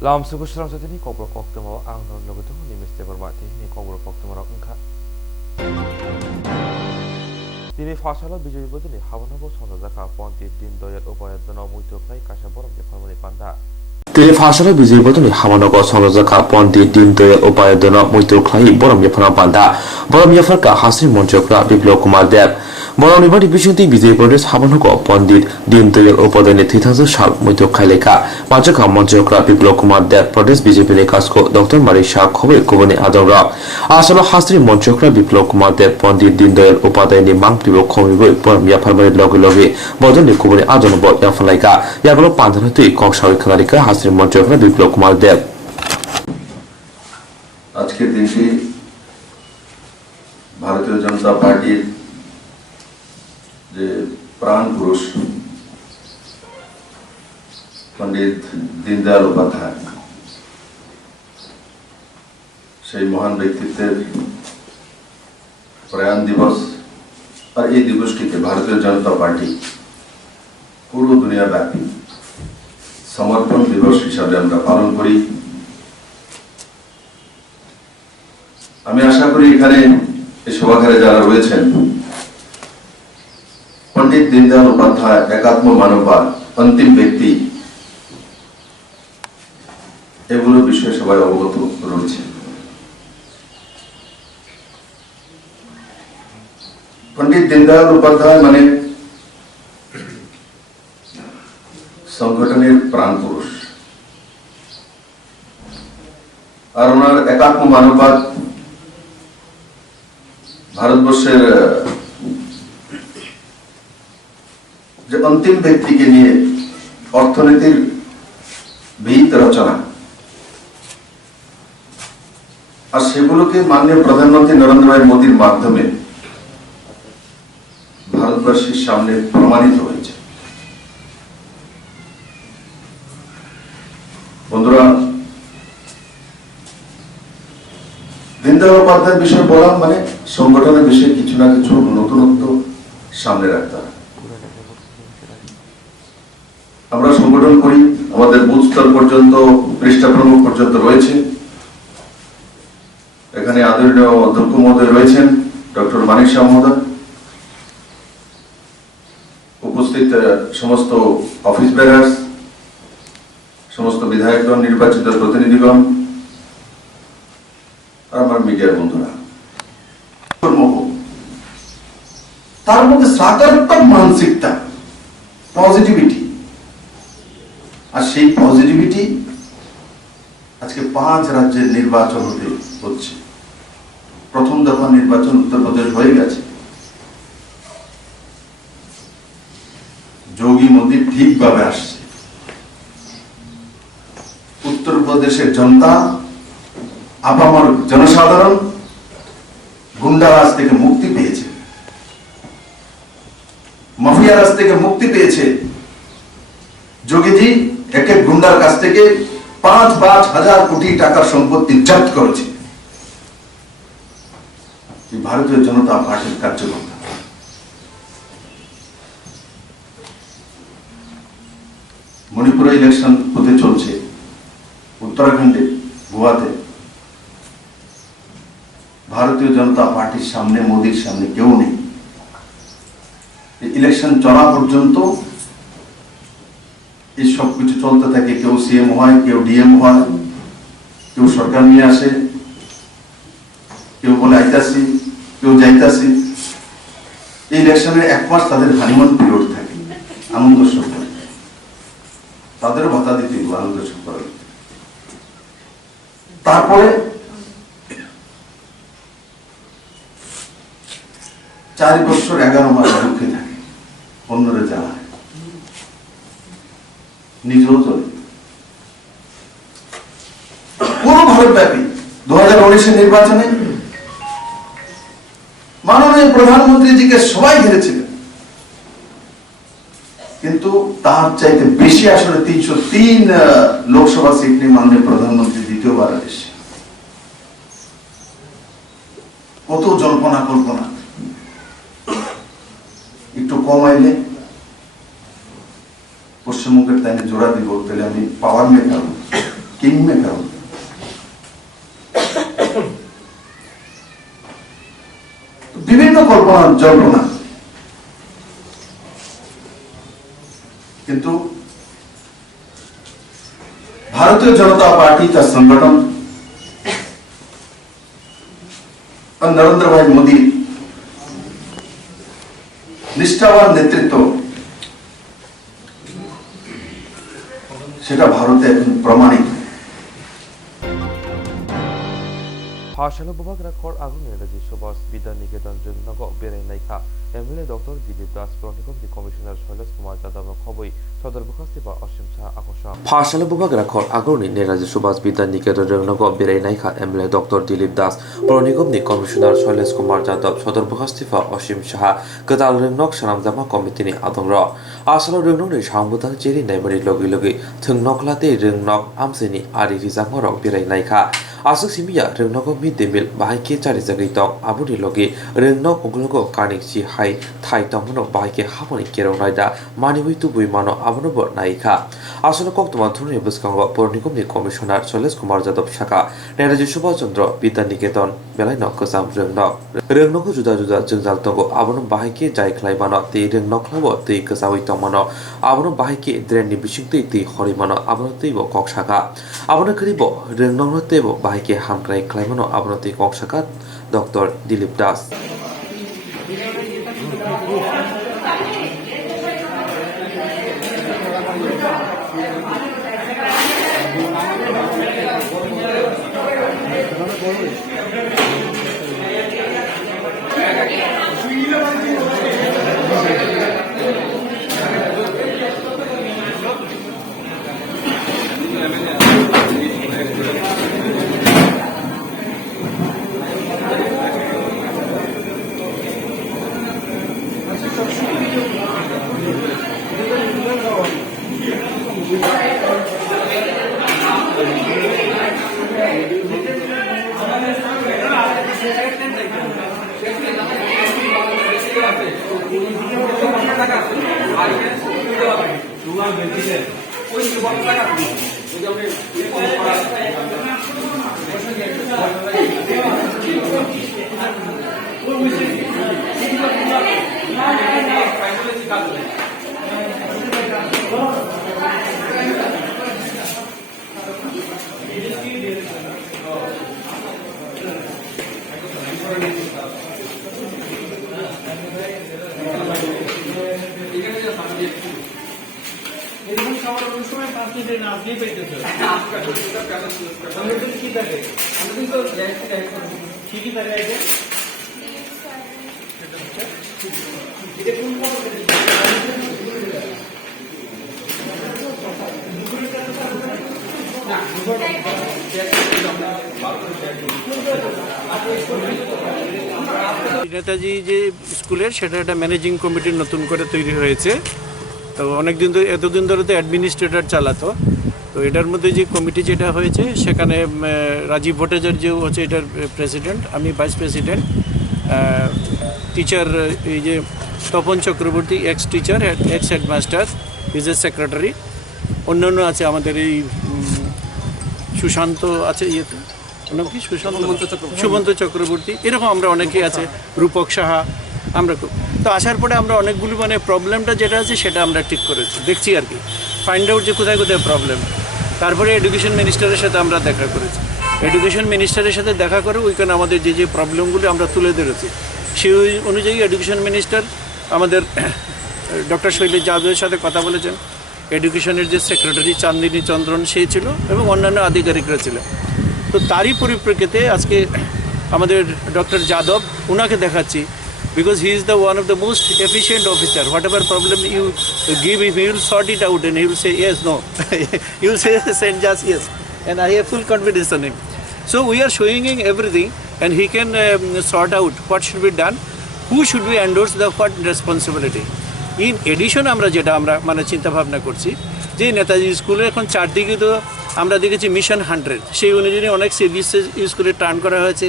Lam suku Swrangchatini Kokborok koktwma ang nonlogoto ni Mr. Swrangchatini Kokborok koktwma angka. Tini fasalo bijoy bodoni habanabo sonajaka ponti din doyat upayadono muito play kasha borom je formani panda. Tini fasalo bijoy bodoni habanabo sonajaka ponti din doyat upayadono muito play borom je formani panda. Borom je farka hasri monchokra Biplop Kumar Dev. Borom ni badi bishunti bijoy bodoni habanabo ponti din doyat upadoni 2000 sal muito khaileka. Majaka monchokra Biplop Kumar Dev Pradesh BJP Kasko Dr. Marisha Khobe Kubani Adora. Asalo hasri monchokra Biplop Kumar Dev ponti din doyat upadoni mang Biplop Khomibo borom ya farmani logi bodoni kubani adona bo ya falaika yagolo pandana tui koksawi khalarika hasri monchokra Biplop Kumar Dev. আজকের দিনটি ভারতীয় জনতা পার্টির যে প্রাণ পুরুষ পণ্ডিত দীনদয়াল উপাধ্যায় সেই মহান ব্যক্তিত্বের প্রয়াণ দিবস আর এই দিবসটিকে ভারতীয় জনতা পার্টি পুরো দুনিয়াব্যাপী সমর্পণ দিবস হিসাবে আমরা পালন করি। আমি আশা করি এখানে এই সভাঘরে যারা রয়েছেন পণ্ডিত দীনদয়াল উপাধ্যায় একাত্ম মানববাদ অন্তিম ব্যক্তি এগুলো বিষয়ে সবাই অবগত রয়েছে। পণ্ডিত দীনদয়াল উপাধ্যায় মানে সংগঠনের প্রাণ পুরুষ, আর ওনার একাত্ম মানববাদ ভারতবর্ষের যে অন্তিম ব্যক্তিকে নিয়ে অর্থনীতির ভিত রচনা, আর সেগুলোকে মাননীয় প্রধানমন্ত্রী নরেন্দ্র ভাই মোদীর মাধ্যমে ভারতবর্ষের সামনে প্রমাণিত হয়েছে। বন্ধুরা, দীনদয়াল উপাধ্যায়ের বিষয়ে বললাম মানে সংগঠনের বিষয়ে কিছু না কিছু নতুনত্ব সামনে রাখতে হবে। আমরা সংগঠন করি, আমাদের বুথ স্তর পর্যন্ত পৃষ্ঠা প্রমুখ পর্যন্ত রয়েছে। এখানে আদরণীয় অধ্যক্ষ মহোদয় রয়েছেন, ডক্টর মানিক শাহ মহোদয়, উপস্থিত সমস্ত অফিস বেরার্স, সমস্ত বিধায়কগণ, নির্বাচিত প্রতিনিধিগণ, আর আমার মিডিয়ার বন্ধুরা, তার মধ্যে সকারাত্মক মানসিকতা, পজিটিভিটি, আর সেই পজিটিভিটি আজকে 5 রাজ্যের নির্বাচন হচ্ছে। প্রথম দফা নির্বাচন উত্তরপ্রদেশ হয়ে গেছে। যোগী মোদী ঠিকভাবে আসছে। উত্তরপ্রদেশের জনতা, আপামর জনসাধারণ গুন্ডারাজ থেকে মুক্তি পেয়েছে, মাফিয়ারাজ থেকে মুক্তি পেয়েছে। যোগীজি এক এক গুন্ডার কাছ থেকে 5-5 হাজার কোটি টাকার সম্পত্তি জব্দ করেছে। ভারতীয় জনতা পার্টির কার্যকর্তা মণিপুরে ইলেকশন হতে চলছে, উত্তরাখণ্ডে, গোয়াতে। ভারতীয় জনতা পার্টির সামনে, মোদীর সামনে কেউ নেই। ইলেকশন চলা পর্যন্ত এই সব কিছু চলতে থাকে। কেউ সিএম হয়, কেউ ডিএম হয়, কেউ সরকার নিয়ে আসে, কেউ বলে আইতাছি, কেউ যাইতাছি। এই ইলেকশনে 1 মাস তাদের হানিমুন পিরিয়ড থাকে, আনন্দ সফর। তাদেরও ভাতা দিতে আনন্দ সফর। তারপরে 4 বছর 11 মাস দুঃখে থাকে, অন্যরা জানায়, নিজেও চলে। পুরো ভারতব্যাপী 2019 নির্বাচনে মাননীয় প্রধানমন্ত্রীজিকে সবাই ঘিরেছিলেন, কিন্তু তার চাইতে বেশি আসলে 303 লোকসভা সিট নিয়ে মাননীয় প্রধানমন্ত্রী দ্বিতীয়বার এসেছে। কত জল্পনা কল্পনা, একটু কমাইলে পশ্চিমবঙ্গের তাইনে জোড়া দিব, তাহলে আমি পাওয়ার মেকার কিং মেকার, বিভিন্ন কল্পনা জল্পনা, কিন্তু ভারতীয় জনতা पार्टी का संगठन और नरेंद्र भाई मोदी निष्ठावान नेतृत्व সেটা ভারতে এখন প্রমাণিত। ফাঁসালো বিভাগ রাখর আগুন রাজি সুভাষ বিদ্যানিকেতন জননগ বেরাইনাইখা এমএলএ ডক্টর দিলীপ দাস প্রনিগমনি কমিশনার শৈলেশ কুমার যাদব খবই সদর বখাস্তিবা অসীম শাহ আকর্ষণ ফাঁসালো বিভাগ রাখর আগুনি নেরাজি সুভাষ বিদ্যানিকেতন জননগ বেরাইনাইখা এমএলএ ডক্টর দিলীপ দাস প্রনিগমনি কমিশনার শৈলেশ কুমার যাদব সদর বখাস্তিবা অসীম শাহ গদাল রংনক সানামজামা কমিটিনি আদংর আসলো রংনকনি সাংবুদাং চেরি নাইমারি লগি লগি থংনকলাতে রংনক আমসেনি আরি রিজাংরক বেরাইনাইখা আসুক সিমিয়া রংনক মিড-ডে মিল বাহাইকে চারি জাগै tong abuni logi rengnog onglogo kanik chi hai thai tongno bahaike haboni kerongnaida manibui tubui mano abono bo naikha asolo koktwma thurni buskango pornikomni komisionar Swrangchatini Kokborok Jadab Shaka Neraji Subhash Chandra Bidyanikedon belaino kozam rengnog juda juda jengjal tongo abono bahaike jai khlai mano te rengnog khlabo te kosawi tongmano abono bahaike drenni bisingtei te hori mano abono teibo koksaka abono kribo rengnog teibo bahaike hamklai khlai mano abono te koksaka doctor Dilip Das Netaji যে স্কুলের সেটা একটা managing কমিটির নতুন করে তৈরি হয়েছে। তো অনেকদিন ধরে এতদিন ধরে তো অ্যাডমিনিস্ট্রেটর চালাতো। তো এটার মধ্যে যে কমিটি যেটা হয়েছে সেখানে রাজীব ভট্টাচার্য হচ্ছে এটার প্রেসিডেন্ট, আমি ভাইস প্রেসিডেন্ট, টিচার এই যে Tapan Chakraborty x teacher x headmaster is a secretary, অন্যান্য আছে আমাদের এই সুশান্ত আছে ইয়েতে নাম কি সুমন্ত চক্রবর্তী, এরকম আমরা অনেকেই আছে, রূপক সাহা, আমরা তো আসার পরে আমরা অনেকগুলি মানে প্রবলেমটা যেটা আছে সেটা আমরা ঠিক করেছি, দেখছি আর কি, ফাইন্ড আউট যে কোথায় কোথায় প্রবলেম। তারপরে এডুকেশন মিনিস্টারের সাথে আমরা দেখা করেছি, এডুকেশন মিনিস্টারের সাথে দেখা করে ওইখানে আমাদের যে যে প্রবলেমগুলো আমরা তুলে ধরেছি সেই অনুযায়ী এডুকেশন মিনিস্টার আমাদের ডক্টর শৈলেশ যাদবের সাথে কথা বলেছেন, এডুকেশনের যে সেক্রেটারি চান্দিনী চন্দ্রন সেই ছিল এবং অন্যান্য আধিকারিকরা ছিল। তো তারই পরিপ্রেক্ষিতে আজকে আমাদের ডক্টর যাদব ওনাকে দেখাচ্ছি, because he is the one of the most efficient officer. Whatever problem you give him, he will sort it out and he will say yes, no. He will say just yes, and I have full confidence on him. So we are showing him everything and he can sort out what should be done, who should be endorse the what responsibility. In addition আমরা যেটা আমরা মানে চিন্তা ভাবনা করছি যে নেতাজি স্কুলে এখন চারদিকে তো আমরা দেখেছি মিশন 100, সেই অনুযায়ী অনেক সিবিএসসি স্কুলে টার্ন করা হয়েছে,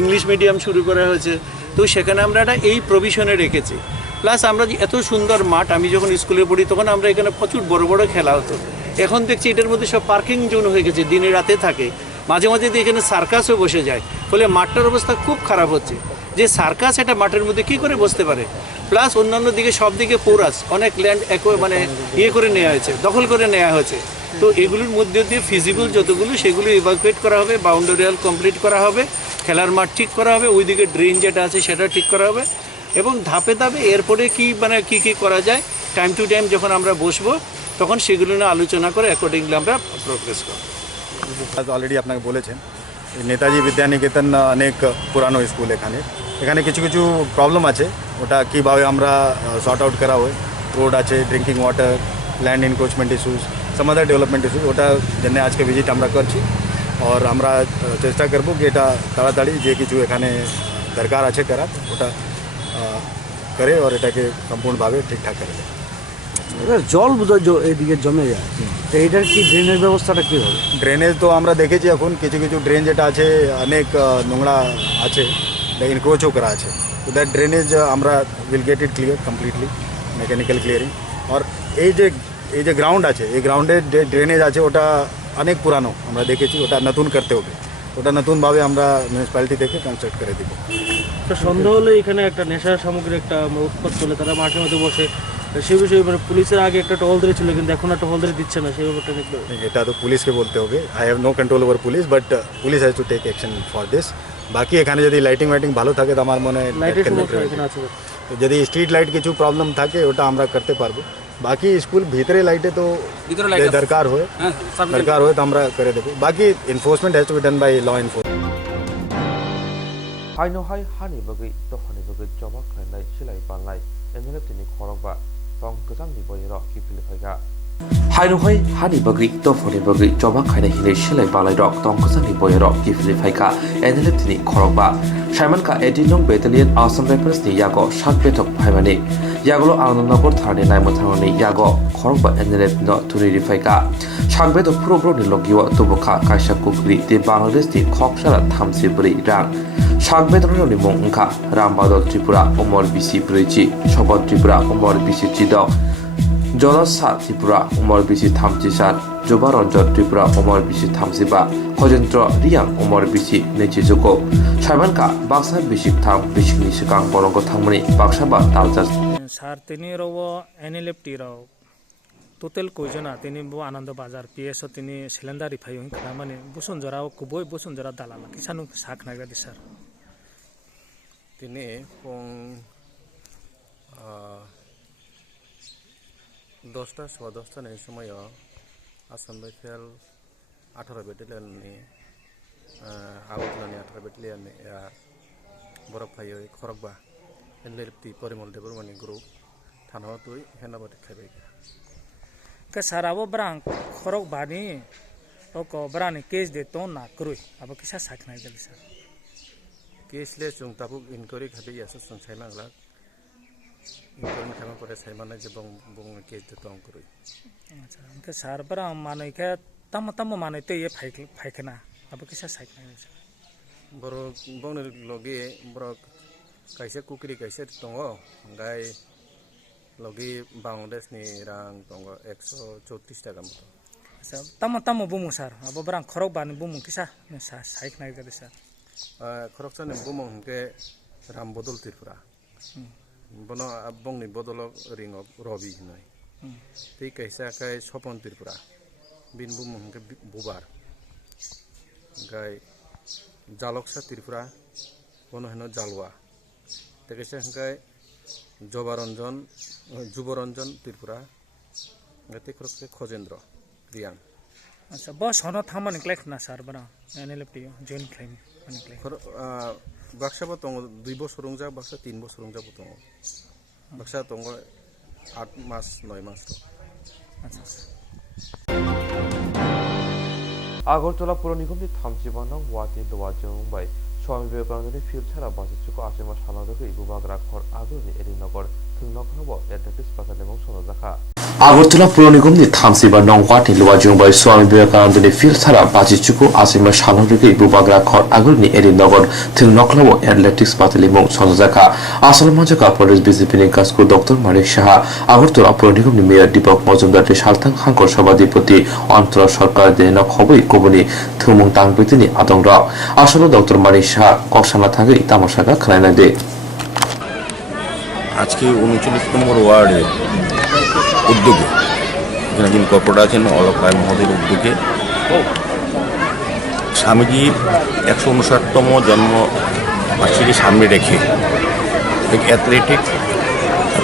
ইংলিশ মিডিয়াম শুরু করা হয়েছে। তো সেখানে আমরা একটা এই প্রভিশনে রেখেছি। প্লাস আমরা যে এত সুন্দর মাঠ, আমি যখন স্কুলে পড়ি তখন আমরা এখানে প্রচুর বড় বড় খেলা হতো, এখন দেখছি এটার মধ্যে সব পার্কিং জোন হয়ে গেছে, দিনে রাতে থাকে, মাঝে মাঝে দিয়ে এখানে সার্কাসও বসে যায়, ফলে মাঠটার অবস্থা খুব খারাপ হচ্ছে। যে সার্কাস এটা মাঠের মধ্যে কী করে বসতে পারে? প্লাস অন্যান্য দিকে সব দিকে পোরাস, অনেক ল্যান্ড মানে ইয়ে করে নেওয়া হয়েছে, দখল করে নেওয়া হয়েছে। তো এগুলোর মধ্যে দিয়ে ফিজিবল যতগুলো সেগুলো ইভাকুয়েট করা হবে, বাউন্ডারি ওয়াল কমপ্লিট করা হবে, খেলার মাঠ ঠিক করা হবে, ওইদিকে ড্রেন যেটা আছে সেটা ঠিক করা হবে, এবং ধাপে ধাপে এরপরে কি মানে কী কী করা যায় টাইম টু টাইম যখন আমরা বসবো তখন সেগুলো নিয়ে আলোচনা করে অ্যাকর্ডিংলি আমরা প্রোগ্রেস করব। অলরেডি আপনাকে বলেছেন নেতাজি বিদ্যানিকেতন অনেক পুরানো স্কুল, এখানে কিছু কিছু প্রবলেম আছে, ওটা কীভাবে আমরা সর্ট আউট করা হয়, রোড আছে, drinking water, land encroachment issues, some other development issues, ওটা জন্য আজকে ভিজিট আমরা করছি। আর আমরা চেষ্টা করব যে এটা তাড়াতাড়ি যে কিছু এখানে দরকার আছে করার ওটা করে আর এটাকে সম্পূর্ণভাবে ঠিকঠাক করে দেয়। এবার জল বোধহয় এদিকে জমে যায়, তো এইটার কি ড্রেনের ব্যবস্থাটা কী হবে? ড্রেনেজ তো আমরা দেখেছি এখন কিছু কিছু ড্রেন যেটা আছে অনেক নোংরা আছে, ইনক্রোচও করা আছে, তো দ্যাট ড্রেনেজ আমরা will get it clear completely, mechanical clearing. আর এই যে গ্রাউন্ড আছে, এই গ্রাউন্ডের যে ড্রেনেজ আছে ওটা অনেক পুরানো, আমরা দেখেছি, ওটা নতুন করতে হবে, ওটা নতুনভাবে আমরা মিউনিসিপ্যালিটি থেকে কনস্ট্রাক্ট করে দেবো। তো সন্ধ্যা হলে এখানে একটা নেশার সামগ্রীর একটা উৎপাত চলে, তারা মাঠের মধ্যে বসে, সে বিষয়ে মানে পুলিশের আগে একটা টহল ধরে ছিল, কিন্তু এখন একটা টহল ধরে দিচ্ছে না, সেই ব্যাপারটা দেখবে। এটা তো পুলিশকে বলতে হবে, I have no control over police, but police has to take action for this. বাকি এখানে যদি লাইটিং ভালো থাকে তো আমার মনে হয় লাইটের সমস্যা এখানে আছে, যদি স্ট্রিট লাইট কিছু প্রবলেম থাকে ওটা আমরা করতে পারবো। বাকি স্কুল ভিতরে লাইটে তো দরকার হয় তো আমরা করে দেবো। বাকি enforcement has to be done by law enforcement. হাইনহাই হানি bagui tohani bagui jobak khainai silai palnai MLA tini khorokba tong kezangni boyero kipili phaiga হাইনহাই হানি bagui tohani bagui jobak khainai hile silai balai rok tongkosani boyero kifili phaika MLA tini khorokba Saimanka 18 nong battalion Assam Rifles ni yago 7 betok phaimani yagolo Anandnagar thani naimothanoni yago khorokba MLA no tuniri phaika 7 betok pro ni logiwa tubukha kaisa kukri te Bangladesh ni khoksara thamsibri rang Shagbetroni Mongka, Rambadol Tripura, Omor BC Bridge, Shobot Tripura, Omor BC Chidok, Jolasa Tripura, Omor BC Thamchisar, Jobaronjot Tripura, Omor BC Thamsiba, Hojentro Riang, Omor BC Nechizuko, Shabanka, Baksa Bishik Tham, Bishik Nishikang, Borongo Thamani, Baksaba Taljas. Sar tini rowo NLFT row. Total kojana tini bo Anand Bazar PSO tini cylinder rifai hing khamani busun jara kuboi busun jara dalala kisanu sak naga di sar. Tini pong 10টা sowa 10টা ni somoyo Assam Rifle 18 battalion ni Agutla ni 18 battalion ni borok phayo khorokba enlerti porimol debormani group thano tui henabati khabai Ka sarabo brang khorok bani oko brani case de ton na krui abo kisa sak naga di sar. Kesless jung tabuk inquiry khabi asa sung saimangla inquiry khama pore saimana je bong case de tong kurui Acha ka sar brang manai ka tam manai te ye phaikena abo kisa sak naga di sar. borok bong logi borok kaisa kukri kaisa tongo ngai logi Bangladesh ni rang tongo 134 taka moto Acha tam bumu sar abo brang khorok bani bumu kisa sak naga di sar. Khoroksan bumong ke ram bodol Tripura bono abong ni bodolok ring of robi hinai tei kaisa kai sopon Tripura bin bumong ke bubar gai jaloksa Tripura bono heno jalwa te kaisa kai juboranjan Tripura gate khorokse khojendro riang Acha bos hono thamani klek na sar bana NLFT join claim ani klek. Baksa bo tongo 2 বছর রংজা baksa 3 বছর রংজা bo tongo baksa tongo 8 মাস 9 মাস Acha Agartala পৌর নিগমটি থামচিবানং ওয়াতি দোয়াজং by স্বামী বিবেকানন্দের ফিউচারা বাজেটুকু আশেমা সালাদকে বুবাগরা খর আগরনি এরিনগর थुंनखनबो athletics बादायलायनायाव सनजाखा আগরতলা পুর নিগমनि थामसिबा नंगवाटि लुवाजुंबाय स्वामी विवेकानंदनि field सारा बाजिचुकु आसिमा सालहरुगै बुबाग्रा खर आगुलनि एरिनगर थुंनखलाव एथलेटिक्स बादायलायनायाव सनजाखा आसल मजका प्रदेश बीजेपीनि गासकु डॉक्टर मानिक साहा আগরতলা पुर निगमनि मेयर दीपक मजुमदार सालथां हांकर सभाधिपति अंतर सरकार देना खबै कबनि थुमुं तांबितिनि आदंग आसल डॉक्टर मानिक साहा कक्साना थागै तामाशागा खलायना दे আজকে 39 নম্বর ওয়ার্ডে উদ্যোগে এখানে যিনি কর্পোরেটর আছেন অলক রায় মহোদয়ের উদ্যোগে স্বামীজির 159তম জন্মবার্ষিকী সামনে রেখে এক অ্যাথলেটিক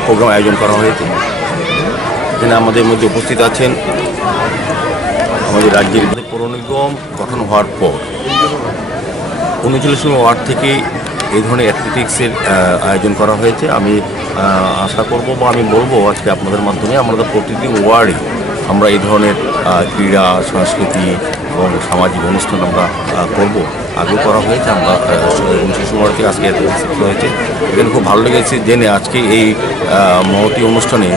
প্রোগ্রাম আয়োজন করা হয়েছে। এখানে আমাদের মধ্যে উপস্থিত আছেন আমাদের রাজ্যের পৌর নিগম গঠন হওয়ার পর 39 নম্বর ওয়ার্ড থেকে এই ধরনের অ্যাথলেটিক্সের আয়োজন করা হয়েছে। আমি আশা করব বা আমি বলবো আজকে আপনাদের মাধ্যমে আমাদের প্রতিটি ওয়ার্ডে আমরা এই ধরনের ক্রীড়া সংস্কৃতি এবং সামাজিক অনুষ্ঠান আমরা করব। আগেও করা হয়েছে, আমরা 29 ওয়ার্ড থেকে আজকে অ্যাথলেটিক্স হয়েছে। এখানে খুব ভালো লেগেছে জেনে আজকে এই মহতী অনুষ্ঠানে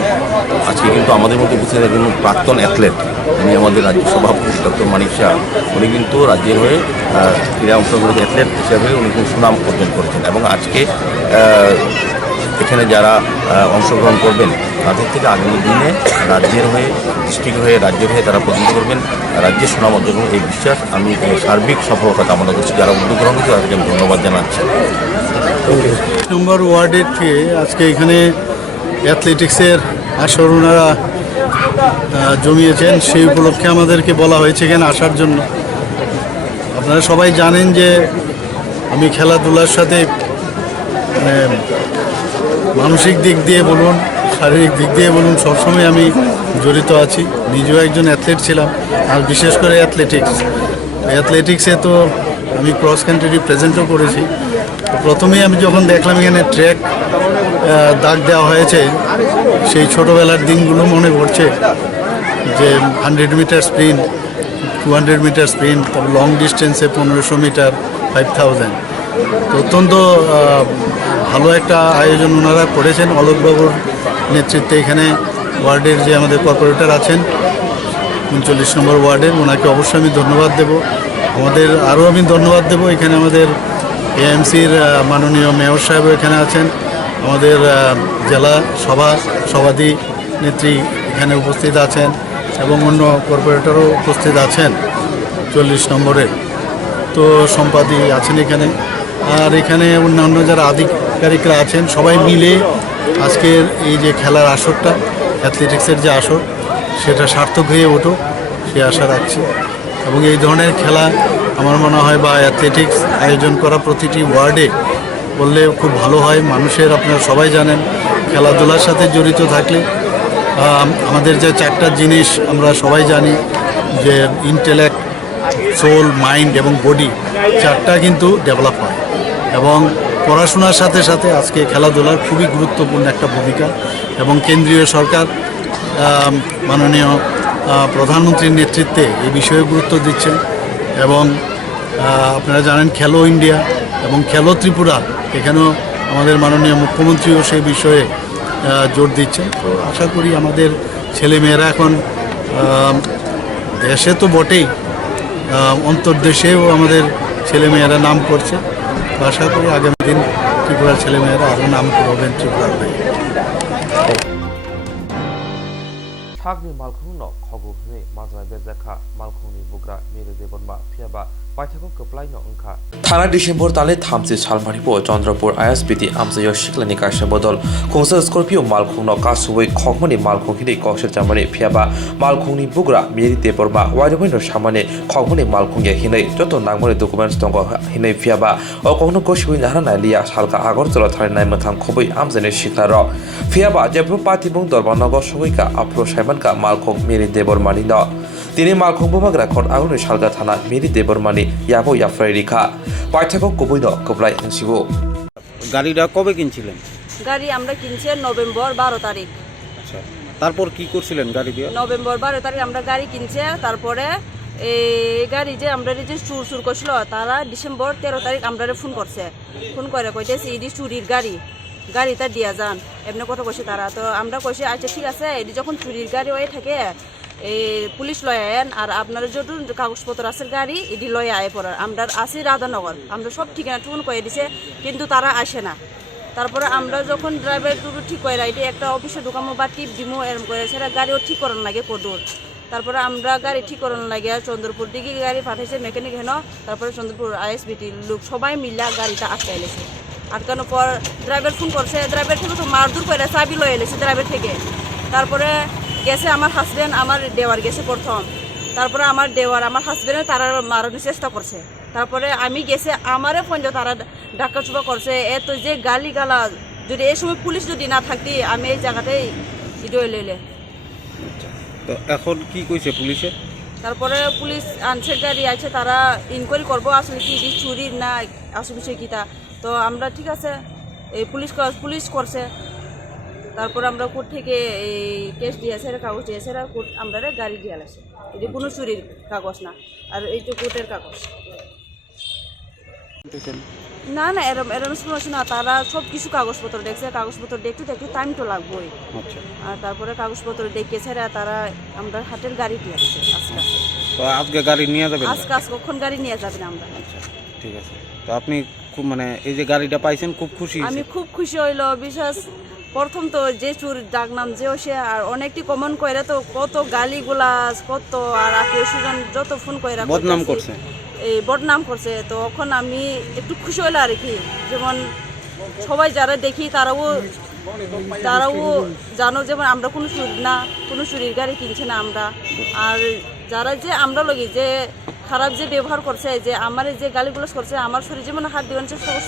আজকে কিন্তু আমাদের মধ্যে উপস্থিত আছেন প্রাক্তন অ্যাথলেট, উনি আমাদের রাজ্য সভাপতি ডক্টর মানিক শাহ। উনি কিন্তু রাজ্যের হয়ে ক্রীড়া অংশগ্রহণ অ্যাথলেট হিসাবে উনি কিন্তু সুনাম অর্জন করেছেন এবং আজকে এখানে যারা অংশগ্রহণ করবেন তাদের থেকে আগামী দিনে রাজ্যের হয়ে ডিস্ট্রিক্ট হয়ে রাজ্যের হয়ে তারা প্রতিনিধিত্ব করবেন, রাজ্যের সুনাম অর্জন করবেন। এই বিশ্বাস আমি সার্বিক সফলতা কামনা করছি। যারা উদ্যোগ গ্রহণ করছে তাদেরকে আমি ধন্যবাদ জানাচ্ছি। নম্বর ওয়ার্ডের থেকে আজকে এখানে অ্যাথলেটিক্সের আসর ওনারা জমিয়েছেন, সেই উপলক্ষে আমাদেরকে বলা হয়েছে এখানে আসার জন্য। আপনারা সবাই জানেন যে আমি খেলাধুলার সাথে মানসিক দিক দিয়ে বলুন, শারীরিক দিক দিয়ে বলুন, সবসময় আমি জড়িত আছি। নিজেও একজন অ্যাথলেট ছিলাম, আর বিশেষ করে অ্যাথলেটিক্সে তো আমি ক্রস কান্ট্রি রিপ্রেজেন্টও করেছি। তো প্রথমেই আমি যখন দেখলাম এখানে ট্র্যাক দাগ দেওয়া হয়েছে, সেই ছোটোবেলার দিনগুলো মনে পড়ছে যে 100 মিটার স্প্রিন্ট, 200 মিটার স্প্রিন্ট, তারপর লং ডিস্টেন্সে 1500 মিটার, 5000। তো অত্যন্ত ভালো একটা আয়োজন ওনারা করেছেন অলোকবাবুর নেতৃত্বে। এখানে ওয়ার্ডের যে আমাদের কর্পোরেটর আছেন 39 নম্বর ওয়ার্ডের, ওনাকে অবশ্যই আমি ধন্যবাদ দেব। আরও আমি ধন্যবাদ দেব এখানে আমাদের এএমসির মাননীয় মেয়র সাহেবও এখানে আছেন, আমাদের জেলা সভাপতি নেত্রী এখানে উপস্থিত আছেন এবং অন্য কর্পোরেটরও উপস্থিত আছেন 40 নম্বরের। তো সম্পাদক আছেন এখানে, আর এখানে অন্যান্য যারা আধিকারিকরা আছেন, সবাই মিলে আজকের এই যে খেলার আসরটা, অ্যাথলেটিক্সের যে আসর, সেটা সার্থক হয়ে উঠুক সে আশা রাখছি। এবং এই ধরনের খেলা আমার মনে হয় বা অ্যাথলেটিক্স আয়োজন করা প্রতিটি ওয়ার্ডে বললে খুব ভালো হয়। মানুষের, আপনারা সবাই জানেন, খেলাধুলার সাথে জড়িত থাকলে আমাদের যে 4টা জিনিস আমরা সবাই জানি যে ইন্টেলেক্ট, সোল, মাইন্ড এবং বডি, 4টা কিন্তু ডেভেলপ হয়। এবং পড়াশোনার সাথে সাথে আজকে খেলাধুলার খুবই গুরুত্বপূর্ণ একটা ভূমিকা। এবং কেন্দ্রীয় সরকার মাননীয় প্রধানমন্ত্রীর নেতৃত্বে এই বিষয়ে গুরুত্ব দিচ্ছেন। এবং আপনারা জানেন খেলো ইন্ডিয়া এবং খেলো ত্রিপুরা, এখানেও আমাদের মাননীয় মুখ্যমন্ত্রীও সেই বিষয়ে জোর দিচ্ছেন। তো আশা করি আমাদের ছেলেমেয়েরা এখন দেশে তো বটেই, অন্তর্দেশেও আমাদের ছেলেমেয়েরা নাম করছে। আশা করি আগামী দিন ত্রিপুরার ছেলেমেয়েরা আরও নাম করবেন ত্রিপুরার হয়ে। সাগনি মালখুংনো খগুহনি মাজমাই বেজাখা মালখুংনি বুগ্রা মেরে দেবনমা ফিয়াবা পাইথাखौ गोप्लायनो ओंखा थाना डिसेम्बर ताले 30 सालमारिपो चन्द्रपुर आइएसबिटी आमसायो सिक्लानि काशे बदल खुंसा स्कर्पियो मालखुंनो कासुबै खगमनि मालखुंखिनि कक्सर जामानि फियाबा मालखुंनि बुग्रा मेरि देबरमा वाइरबैनो सामाने खगमनि मालखुंगे हिनै जत नांगमनि डकुमेन्ट्स दंग हिनै फियाबा अकनो गसिबै नाराना लिया सालका आगरतला थानाय मोथां खबै आमसानि सिक्लार फियाबा जेब्रु पातिबुं दरबारनगर सगैका आप्रो साइमानका मालखुं मेरि देबरमानि न তিনি মালখং বুবাগ্রা খট আগুনি সালগা থানা মেরি দেবরমানি ইয়াবো ইয়াফ্রাই রেখা পাইথাকো কবৈন কবলাই হিংসিবো। গাড়িটা কবে কিনছিলেন? গাড়ি আমরা কিনছি নভেম্বর 12 তারিখ। আচ্ছা, তারপর কি করছিলেন গাড়ি দিয়ে? নভেম্বর 12 তারিখ আমরা গাড়ি কিনছি, তারপরে এই গাড়ি যে আমরা যে চুর করছিল, তারা ডিসেম্বর 13 তারিখ আমরা ফোন করছে, ফোন করে কইতেছে ইডি চুরির গাড়ি। গাড়িটা দিয়া যান এমনি কথা কইছে তারা। তো আমরা কইছি আচ্ছা ঠিক আছে, এটি যখন চুরির গাড়ি হয়ে থাকে এই পুলিশ লয় আয়েন, আর আপনার যত কাগজপত্র আছে গাড়ি এটি লয় আয় পড়ার। আমরা আসি রাধানগর, আমরা সব ঠিকানা টুকুন কয়ে দিছে, কিন্তু তারা আসে না। তারপরে আমরা যখন ড্রাইভার টুকু ঠিক করে এটি একটা অফিসে ঢুকামো বা টিপ দিমো এরম করে, সেটা গাড়িও ঠিক করানো লাগে কদূর। তারপরে আমরা গাড়ি ঠিক করানো লাগে চন্দ্রপুর দিকে গাড়ি পাঠাইছে মেকানিক হেন। তারপরে চন্দ্রপুর আইএসবিটি লোক সবাই মিলা গাড়িটা আটকাই লেছে। আটকানোর পর ড্রাইভার ফোন করছে, ড্রাইভার থেকে তো মারধর করে চাবি লয়ে এলেছে ড্রাইভার থেকে। তারপরে গেছে আমার হাজব্যান্ড, আমার দেওয়ার গেছে প্রথম। তারপরে আমার দেওয়ার আমার হাজব্যান্ডে তারা মারানোর চেষ্টা করছে। তারপরে আমি গেছে, আমারে ফোন দিয়ে তারা ডাকা চুপা করছে। এত যে গালি গালা, যদি এই সময় পুলিশ যদি না থাকতি আমি এই জায়গাটাই ভিডিও লইলে। তো এখন কি কইছে পুলিশে? তারপরে পুলিশ আনছে, গাড়ি আছে, তারা ইনকোয়ারি করবো আসলে কি চুরি না আসলে বিষয় কিতা। তো আমরা ঠিক আছে এই পুলিশ করছে। তারপরে আমরা কোর্ট থেকে এই কেস দিয়েছে, কাগজ দিয়েছে, কোর্ট আমরা গাড়ি দিয়ে আসে। এটি কোনো চুরির কাগজ না, আর এইটা কোর্টের কাগজ না। না এরম শুনেছি না, তারা সব কিছু কাগজপত্র দেখছে। কাগজপত্র দেখতে দেখতে টাইম তো লাগবেই। আর তারপরে কাগজপত্র দেখেছে তারা আমরা হাটের গাড়ি দিয়ে আসছে। আজকে গাড়ি নিয়ে যাবেন? আজকে কখন গাড়ি নিয়ে যাবেন আমরা। ঠিক আছে। তো আপনি খুব মানে এই যে গাড়িটা পাইছেন খুব খুশি? আমি খুব খুশি হইল। বিশেষ প্রথম তো যে চুর ডাক নাম যে সে আর অনেকটি কমন করে, তো কত গালি গুলাস কত, আর আত্মীয় স্বজন যত ফোন করে বদনাম করছে, এই বদনাম করছে। তো এখন আমি একটু খুশি হইলো আর কি। যেমন সবাই যারা দেখি তারাও জানো যেমন আমরা কোনো চুরি না, কোনো চুরির গাড়ি কিনছে না আমরা। আর যারা যে আমরা লগি যে খারাপ যে ব্যবহার করছে, যে আমার যে গালিগুলো করছে, আমার শরীর যেমন হাত দিবেছে সহজ,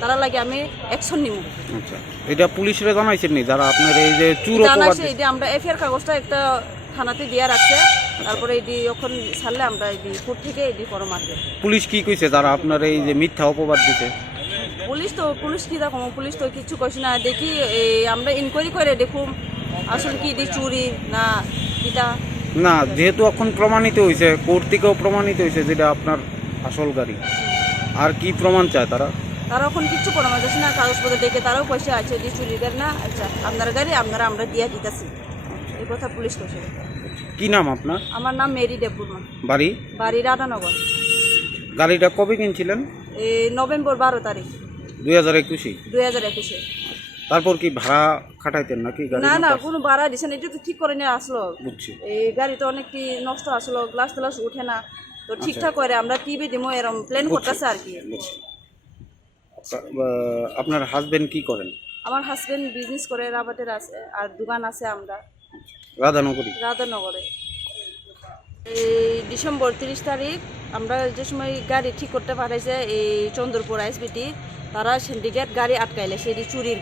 তারা লাগে আমি অ্যাকশন নিব। আচ্ছা, এটা পুলিশরা জানাইছেন নি যারা আপনার এই যে চুর জানাইছে? এটা আমরা এফআইআর কাগজটা একটা থানাতে দিয়ে রাখছে। তারপরে এটি এখন ছাড়লে আমরা এটি কোর্ট থেকে এটি পরে মারবে। পুলিশ কি কইছে যারা আপনার এই যে মিথ্যা অপবাদ দিতে? পুলিশ কি দেখো, পুলিশ তো কিছু কইছে না। দেখি আমরা ইনকোয়ারি করে দেখুম আসলে কি এটি চুরি না কিটা না। যেহেতু এখন প্রমাণিত হয়েছে, কোর্ট থেকেও প্রমাণিত হয়েছে যেটা আপনার আসল গাড়ি, আর কি প্রমাণ চায় তারা? এখন কিছু প্রমাণ যাচ্ছে না। কাগজপত্র দেখে তারাও পয়সা আছে এটি চুরির গাড়ি না। আচ্ছা আপনার গাড়ি আমরা দিয়ে দিতেছি, এই কথা পুলিশ কইছে। কি নাম আপনার? আমার নাম মেরি দেববর্মা। বাড়ি রাধানগর। গাড়িটা কবে কিনছিলেন? এই নভেম্বর 12 তারিখ 2021। তারপর কি ভাড়া খাটাইতেন নাকি? না কোনো ভাড়া দিছেন, এটা তো ঠিক করে নিয়ে আসলো। এই গাড়ি তো অনেকটি নষ্ট আসলো, গ্লাস ট্লাস উঠে না, তো ঠিকঠাক করে আমরা টিভি দিমো এরম প্ল্যান করতেছে আর কি। আপনার হাজবেন্ড কি করেন? আমার হাজবেন্ড বিজনেস করে, রাবাটের আছে, আর দোকান আছে আমরা রাধানগরে। এই ডিসেম্বর 30 তারিখ আমরা যে সময় গাড়ি ঠিক করতে পাঠাইছে এই চন্দ্রপুর আইএসবিটি, তারা সিন্ডিকেট গাড়ি আটকাইলে, সেটি চুরির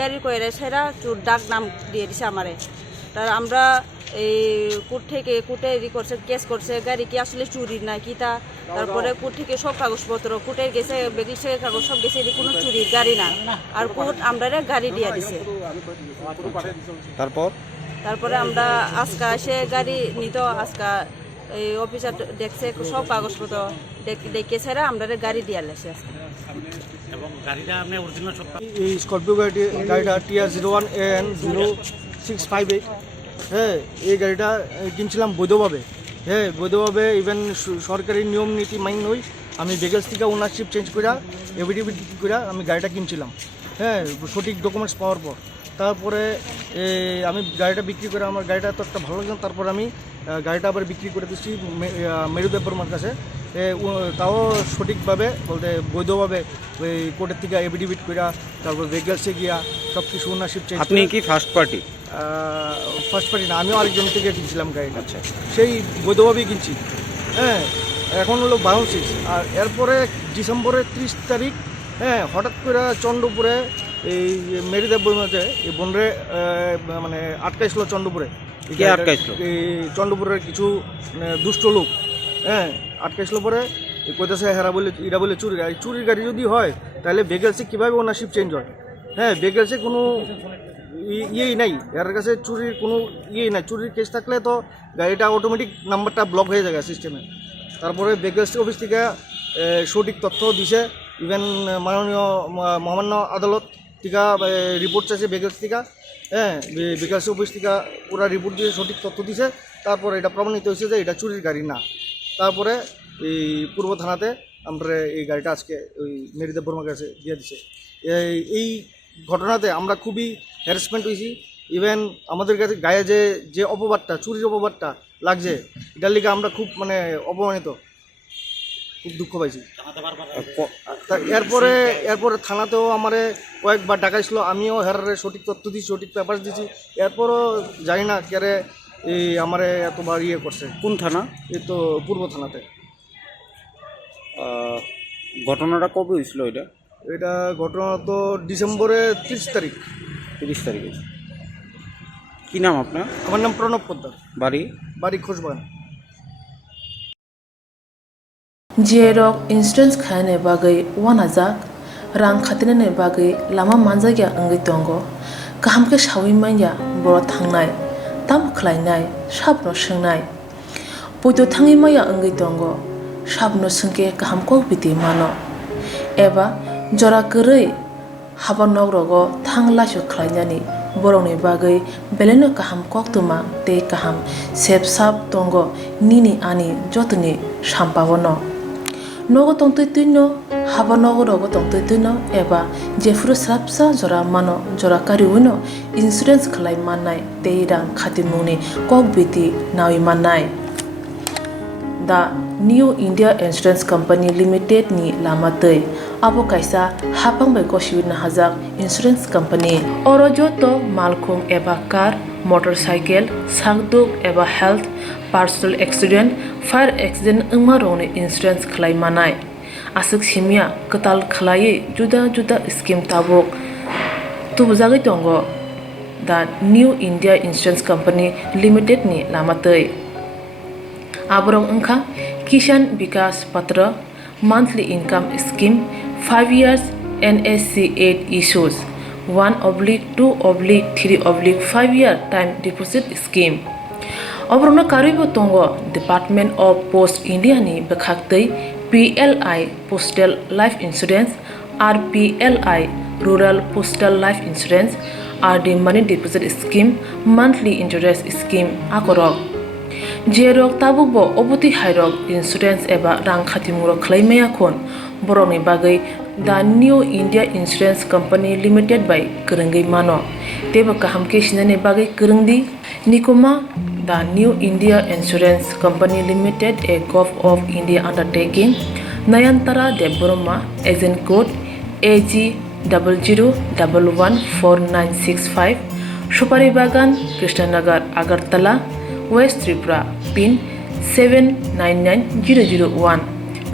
গাড়ি কইরে সেরা চুর ডাক নাম দিয়ে দিছে আমারে। তার আমরা এই কোর্টে করছে, কেস করছে গাড়ি কি আসলে চুরি না কি তা। তারপরে কোর্ট থেকে সব কাগজপত্র কোর্টের গেছে, বেগিসের কাগজ সব গেছে, এটি কোনো চুরির গাড়ি না। আর কোর্ট আমরা গাড়ি দিয়ে দিছে। তারপরে আমরা আজকে এসে গাড়ি নিত, আজকে এই অফিসার দেখছে সব কাগজপত্র দেখে সেরা আমরা গাড়ি দিয়ে আসে আজকে। এই স্করপিও গাড়িটা TR01AN0658। হ্যাঁ, এই গাড়িটা কিনছিলাম বৈধভাবে। হ্যাঁ, বৈধভাবে ইভেন সরকারি নিয়ম নীতি মাইন হই আমি বেগেলস থেকে ওনারশিপ চেঞ্জ করে এভিডেভিট করে আমি গাড়িটা কিনছিলাম। হ্যাঁ, সঠিক ডকুমেন্টস পাওয়ার পর তারপরে আমি গাড়িটা বিক্রি করে, আমার গাড়িটা তো একটা ভালো লাগছে। তারপর আমি গাড়িটা আবার বিক্রি করে দিচ্ছি মেরুদেববর্মার কাছে। তাও সঠিকভাবে বলতে বৈধভাবে ওই কোর্টের থেকে এভিডেভিট করে, তারপর বেগেলসে গিয়া সব কিছু ওনারশিপ চেঞ্জ। আপনি কি ফার্স্ট পার্টি না, আমিও আরেকজন থেকে কিনছিলাম গাড়িটা। আচ্ছা, সেই বৈধভাবেই কিনছি। হ্যাঁ, এখন হলো 12/6। আর এরপরে ডিসেম্বরের 30 তারিখ হঠাৎ করে চন্দ্রপুরে এই মেরিদেববর্মাতে এই বনরে মানে আটকাইছিল চন্দ্রপুরে। এই চন্দ্রপুরের কিছু দুষ্ট লোক আটকাইছিল পরে কইতেছে এরা বলে চুরির গাড়ি যদি হয় তাহলে বেগেলসে কীভাবে ওনারশিপ চেঞ্জ হয়। হ্যাঁ, বেগেলসে কোনো ইয়েই নাই, এর কাছে চুরির কোনো ইয়েই নাই। চুরির কেস থাকলে তো গাড়িটা অটোমেটিক নাম্বারটা ব্লক হয়ে যায় সিস্টেমে। তারপরে বেগেলস অফিস থেকে সঠিক তথ্য দিছে, ইভেন মাননীয় মহামান্য আদালত টিকা রিপোর্ট চাইছে বেকার্স টিকা, হ্যাঁ বেকার্স অফিস টিকা পুরা রিপোর্ট দিয়ে সঠিক তথ্য দিছে, তারপরে এটা প্রমাণিত হয়েছে যে এটা চুরির গাড়ি না। তারপরে এই পূর্ব থানাতে আমরা এই গাড়িটা আজকে ওই মেরিদেব বর্মার কাছে দিয়ে দিছে। এই ঘটনাতে আমরা খুবই হ্যারাসমেন্ট হয়েছি। ইভেন আমাদের কাছে গায়ে যে অপবাদটা, চুরির অপবাদটা লাগছে, এটার লিগে আমরা খুব মানে অপমানিত, খুব দুঃখ পাইছি। তা এরপরে থানাতেও আমার কয়েকবার ডাকাইছিল, আমিও হেরারে সঠিক তথ্য দিচ্ছি, সঠিক পেপার দিচ্ছি, এরপরও জানি না কেরে এই আমারে এতবার করছে। কোন থানা? এই তো পূর্ব থানাতে। ঘটনাটা কবে হয়েছিল এটা? এটা ঘটনা তো ডিসেম্বরের 30 তারিখ। 30 তারিখে। কী নাম আপনার? আমার নাম প্রণব পোদ্দার। বাড়ি Khosbagan. Jerok insurance khane bagai wanajak rang khatinane bagai lama manjagya angai tongo kaham ke shawi manya boro thangnai tam khlainai sabno swngnai poito thangi maya angai tongo sabno sungke kaham ko biti mano eba jora korei habanok rogo thangla su khlainani boroni bagai beleno kaham koktwma te kaham sep sap tongo nini ani jotoni sampawono nogo tongtoi tuino haba nogo rogo tongtoi tuino eba jefuru srapsa jora mano jora kari uno insurance khlai mannai tei rang khatimuni kok biti nawi mannai. The New India Insurance Company Limited ni lamatei abo kaisa hapang bai kosibna hajak insurance company oro joto malkhung eba car motorcycle sakduk eba health personal accident fire accident ungma rone insurance khlai manai asuk simia katal khlai juda juda scheme tabok tubujagai tongo the New India Insurance Company Limited ni lamatei aborong ungkha Kisan Vikas Patra monthly income scheme 5 years NSC 8 issues 1/2/3/5 year time deposit scheme obrona karibo tongo Department of Post India ni bekhaktei PLI Postal Life Insurance RPLI Rural Postal Life Insurance RD Money Deposit Scheme monthly interest scheme akorok jerok tabubo oboti hairok insurance eba rang khatimuro khlaimaya khon boroni bagai the New India Insurance Company Limited by Kurungai mano teba kaham ke sinane bagai kurungdi nikoma the New India Insurance Company Limited a Gov of India undertaking Nayantara Debborma agent code AG 00114965 Supari Bagan Krishnanagar Agartala West Tripura pin 799001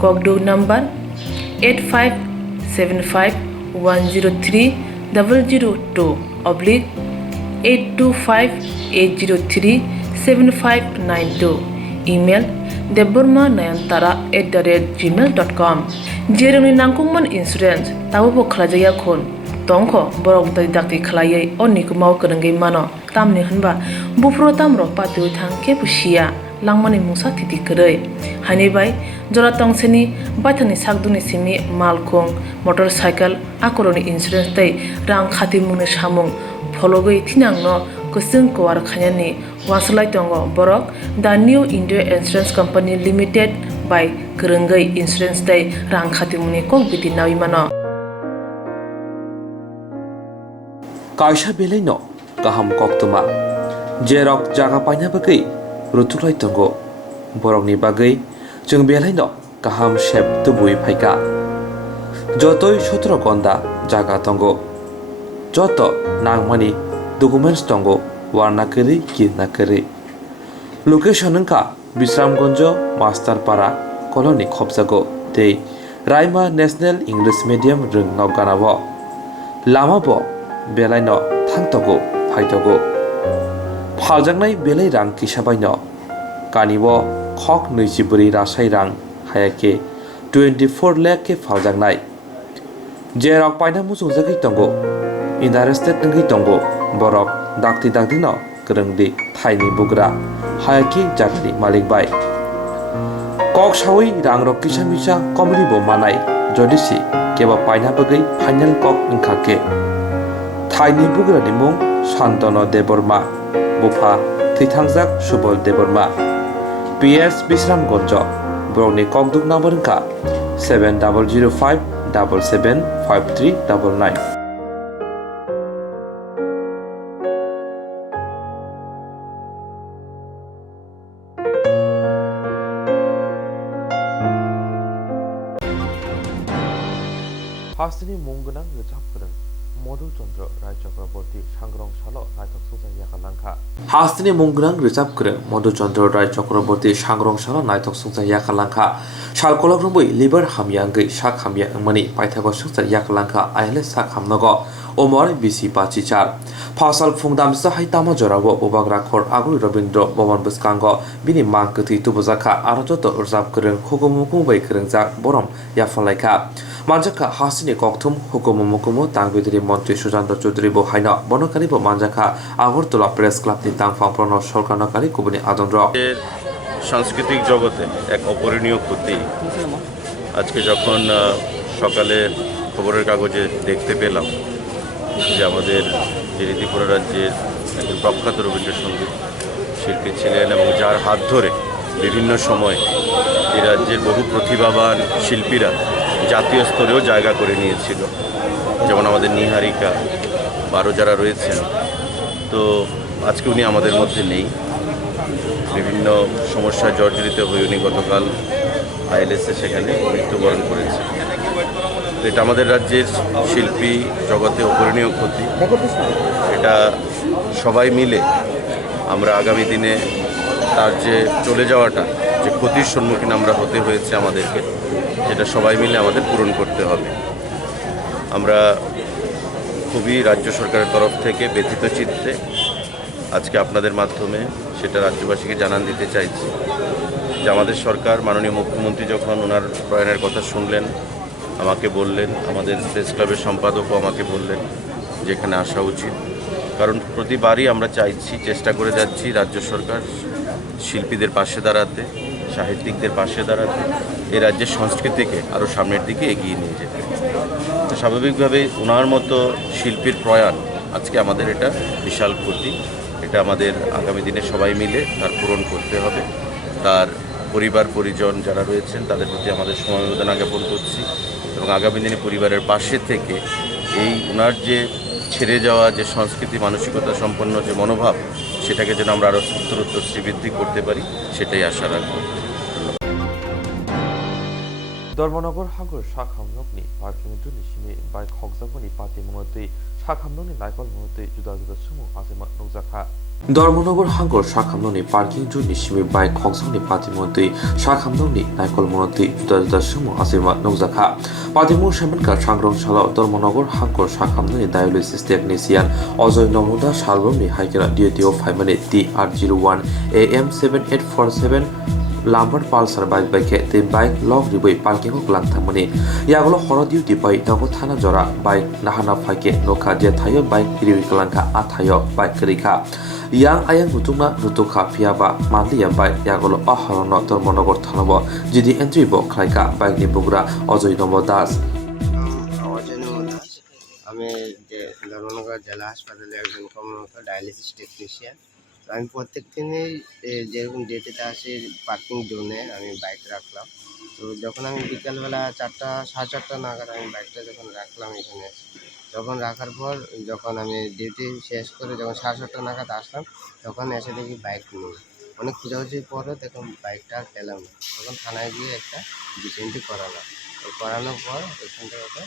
Kokdo number 85751002/825-803-7592 email deborma9antara@gmail.com jeroni nangkungman insurance tabubo khlajaya khon tongkho borok dai dakti khlaiye onikumau kurungai mano tamni hanba bufro tamro patu thang ke pusia langmani musa thiti korei hani bai jora tongseni baithani sakduni simi malkhung motorcycle akoroni insurance tei rang khatimuni samung phologoi thinangno kusung kwar khanyani waslai tongo borok the New India Insurance Company Limited by Kurungai insurance tei rang khatimuni kok biti nawi mano kaisa belaino kaham koktwma jerok jaga paina bagai rutuklai tongo borokni bagai jung belaino kaham shep tubui phaika jotoi 17 gonda jaga tongo joto nangmani documents tongo warna keri kirna keri location ungka Bisramgonjo Masterpara colony khopjago tei Raima National English Medium rung nokganabo lama bo belaino thangtogo phaitogo phaljangnai belai rang kisabaino kanibo khok 24 rasai rang hayake 24 lakh ke phaljangnai jerok paina musungjagai tongo interested ngi tongo borok dakti dakdino kurungdi thaini bugra hayaki jagni malik bai kok sawi rang rok kisamisa komri bo manai jodisi keba paina bagai final kok ungkhake Thaini Bugrani Mung Santano Deborma Bufa Thithangjak Subol Deborma PS Bisram Gonjo Browni Kokduk Nabarka 7005 775399 Hasini Mungunang Rajapurang Model Chandra Rai Chakraborty Shangrong Shalo Naitok Sungsa Yakalanka Hasini Mungunang Rajapurang Model Chandra Rai Chakraborty Shangrong Shalo Naitok Sungsa Yakalanka Shalkolak Rumbai Liber Hamyangai Shak Hamya Mani Paithago Sungsa Yakalanka Ayale Sak Hamnago Omar BC Pachichar Pasal Fungdam Sahai Tama Jorabo Bobagra Khor Agru Rabindro Boman Buskango Bini Mangkati Tubuzaka Arajoto Rajapurang Hugumukumbai Krengjak Borom Yafalaika Manjaka Hasini Koktum Hukumu Tangbidri Montri Sujanta Chudri Bohaina Bonokari Bo Manjaka Agortola Press Club Ni Tangfang Prono Sorkanakari Kubuni Adondro সাংস্কৃতিক জগতে এক অপরিণীয় ক্ষতি আজকে যখন সকালে খবরের কাগজে দেখতে পেলাম যে আমাদের যিনি ত্রিপুরা রাজ্যের একজন প্রখ্যাত রবীন্দ্রসঙ্গীত শিল্পী ছিলেন এবং যার হাত ধরে বিভিন্ন সময় এই রাজ্যের বহু প্রতিভাবান শিল্পীরা জাতীয় স্তরেও জায়গা করে নিয়েছিল, যেমন আমাদের নিহারিকা বা আরও যারা রয়েছেন। তো আজকে উনি আমাদের মধ্যে নেই, বিভিন্ন সমস্যায় জর্জরিত হয়ে উনি গতকাল আইএলএসে সেখানে মৃত্যুবরণ করেছেন। এটা আমাদের রাজ্যের শিল্পী জগতে অপরিণীয় ক্ষতি। এটা সবাই মিলে আমরা আগামী দিনে তার যে চলে যাওয়াটা, যে ক্ষতির সম্মুখীন আমরা হতে হয়েছে আমাদেরকে, যেটা সবাই মিলে আমাদের পূরণ করতে হবে। আমরা খুবই রাজ্য সরকারের তরফ থেকে ব্যথিত চিত্তে আজকে আপনাদের মাধ্যমে সেটা রাজ্যবাসীকে জানান দিতে চাইছি যে আমাদের সরকার, মাননীয় মুখ্যমন্ত্রী যখন ওনার প্রয়াণের কথা শুনলেন আমাকে বললেন, আমাদের প্রেস ক্লাবের সম্পাদকও আমাকে বললেন যে এখানে আসা উচিত। কারণ প্রতিবারই আমরা চাইছি, চেষ্টা করে যাচ্ছি রাজ্য সরকার শিল্পীদের পাশে দাঁড়াতে, সাহিত্যিকদের পাশে দাঁড়াতে, এই রাজ্যের সংস্কৃতিকে আরও সামনের দিকে এগিয়ে নিয়ে যেতে। তো স্বাভাবিকভাবে ওনার মতো শিল্পীর প্রয়াণ আজকে আমাদের এটা বিশাল ক্ষতি। এটা আমাদের আগামী দিনে সবাই মিলে তার পূরণ করতে হবে। তার পরিবার পরিজন যারা রয়েছেন তাদের প্রতি আমাদের সমবেদনা জ্ঞাপন করছি এবং আগামী দিনে পরিবারের পাশে থেকে এই ওনার যে ছেড়ে যাওয়া যে সংস্কৃতি মানসিকতা সম্পন্ন যে মনোভাব, সেটাকে যেন আমরা আরও উত্তরোত্তর শ্রীবৃদ্ধি করতে পারি, সেটাই আশা রাখব। ধর্মনগর হাগর শাখামনকনি পার্কিং নিশিমি বাইক হকজাবনি পাতি মনতৈ শাখামননি নাইকল মনতৈ जुदा जुदा सुमु आसेमा नुजाखा ধর্মনগর হাঙ্গর শাখামননি পার্কিং জু নিশিমি বাইক হকজাবনি পাতি মনতৈ শাখামননি নাইকল মনতৈ जुदा जुदा सुमु आसेमा नुजाखा পাতিমু সেমেনকা সাংগ্রং শালা ধর্মনগর হাঙ্গর শাখামননি ডায়ালিসিস টেকনিশিয়ান অজয় নমুদা সালবমনি হাইকেরা ডিওটিও 5 minute TR01 AM 7847 Lambar Pulsar bike by the bike log ribai parking ko lang thamani yagolo horo duty bai tago thana jora bike nahana phake nokha je thayo bike ribai kalangka athayo bike krika yang ayang butungna rutukha phiaba manliya bike yagolo ahorono Dharmanagar থানাব যদি entry bo khlaika bike ni bugra Ajay নম দাস আমি যে ধর্মনগর জেলা হাসপাতালে একজন কর্মরত dialysis technician. আমি প্রত্যেক দিনই যেরকম ডেটেতে আসি পার্কিং জোনে আমি বাইক রাখলাম। তো যখন আমি বিকালবেলা 4টা 4:30 নাগাদ আমি বাইকটা যখন রাখলাম এখানে, তখন রাখার পর যখন আমি ডিউটি শেষ করে যখন 7:30 নাগাদ আসলাম, তখন এসে দেখি বাইক নেই। অনেক খোঁজাখুঁজির পরে তখন বাইকটা আর পেলাম না। তখন থানায় গিয়ে একটা জিডি করালাম। করানোর পর ওইখান থেকে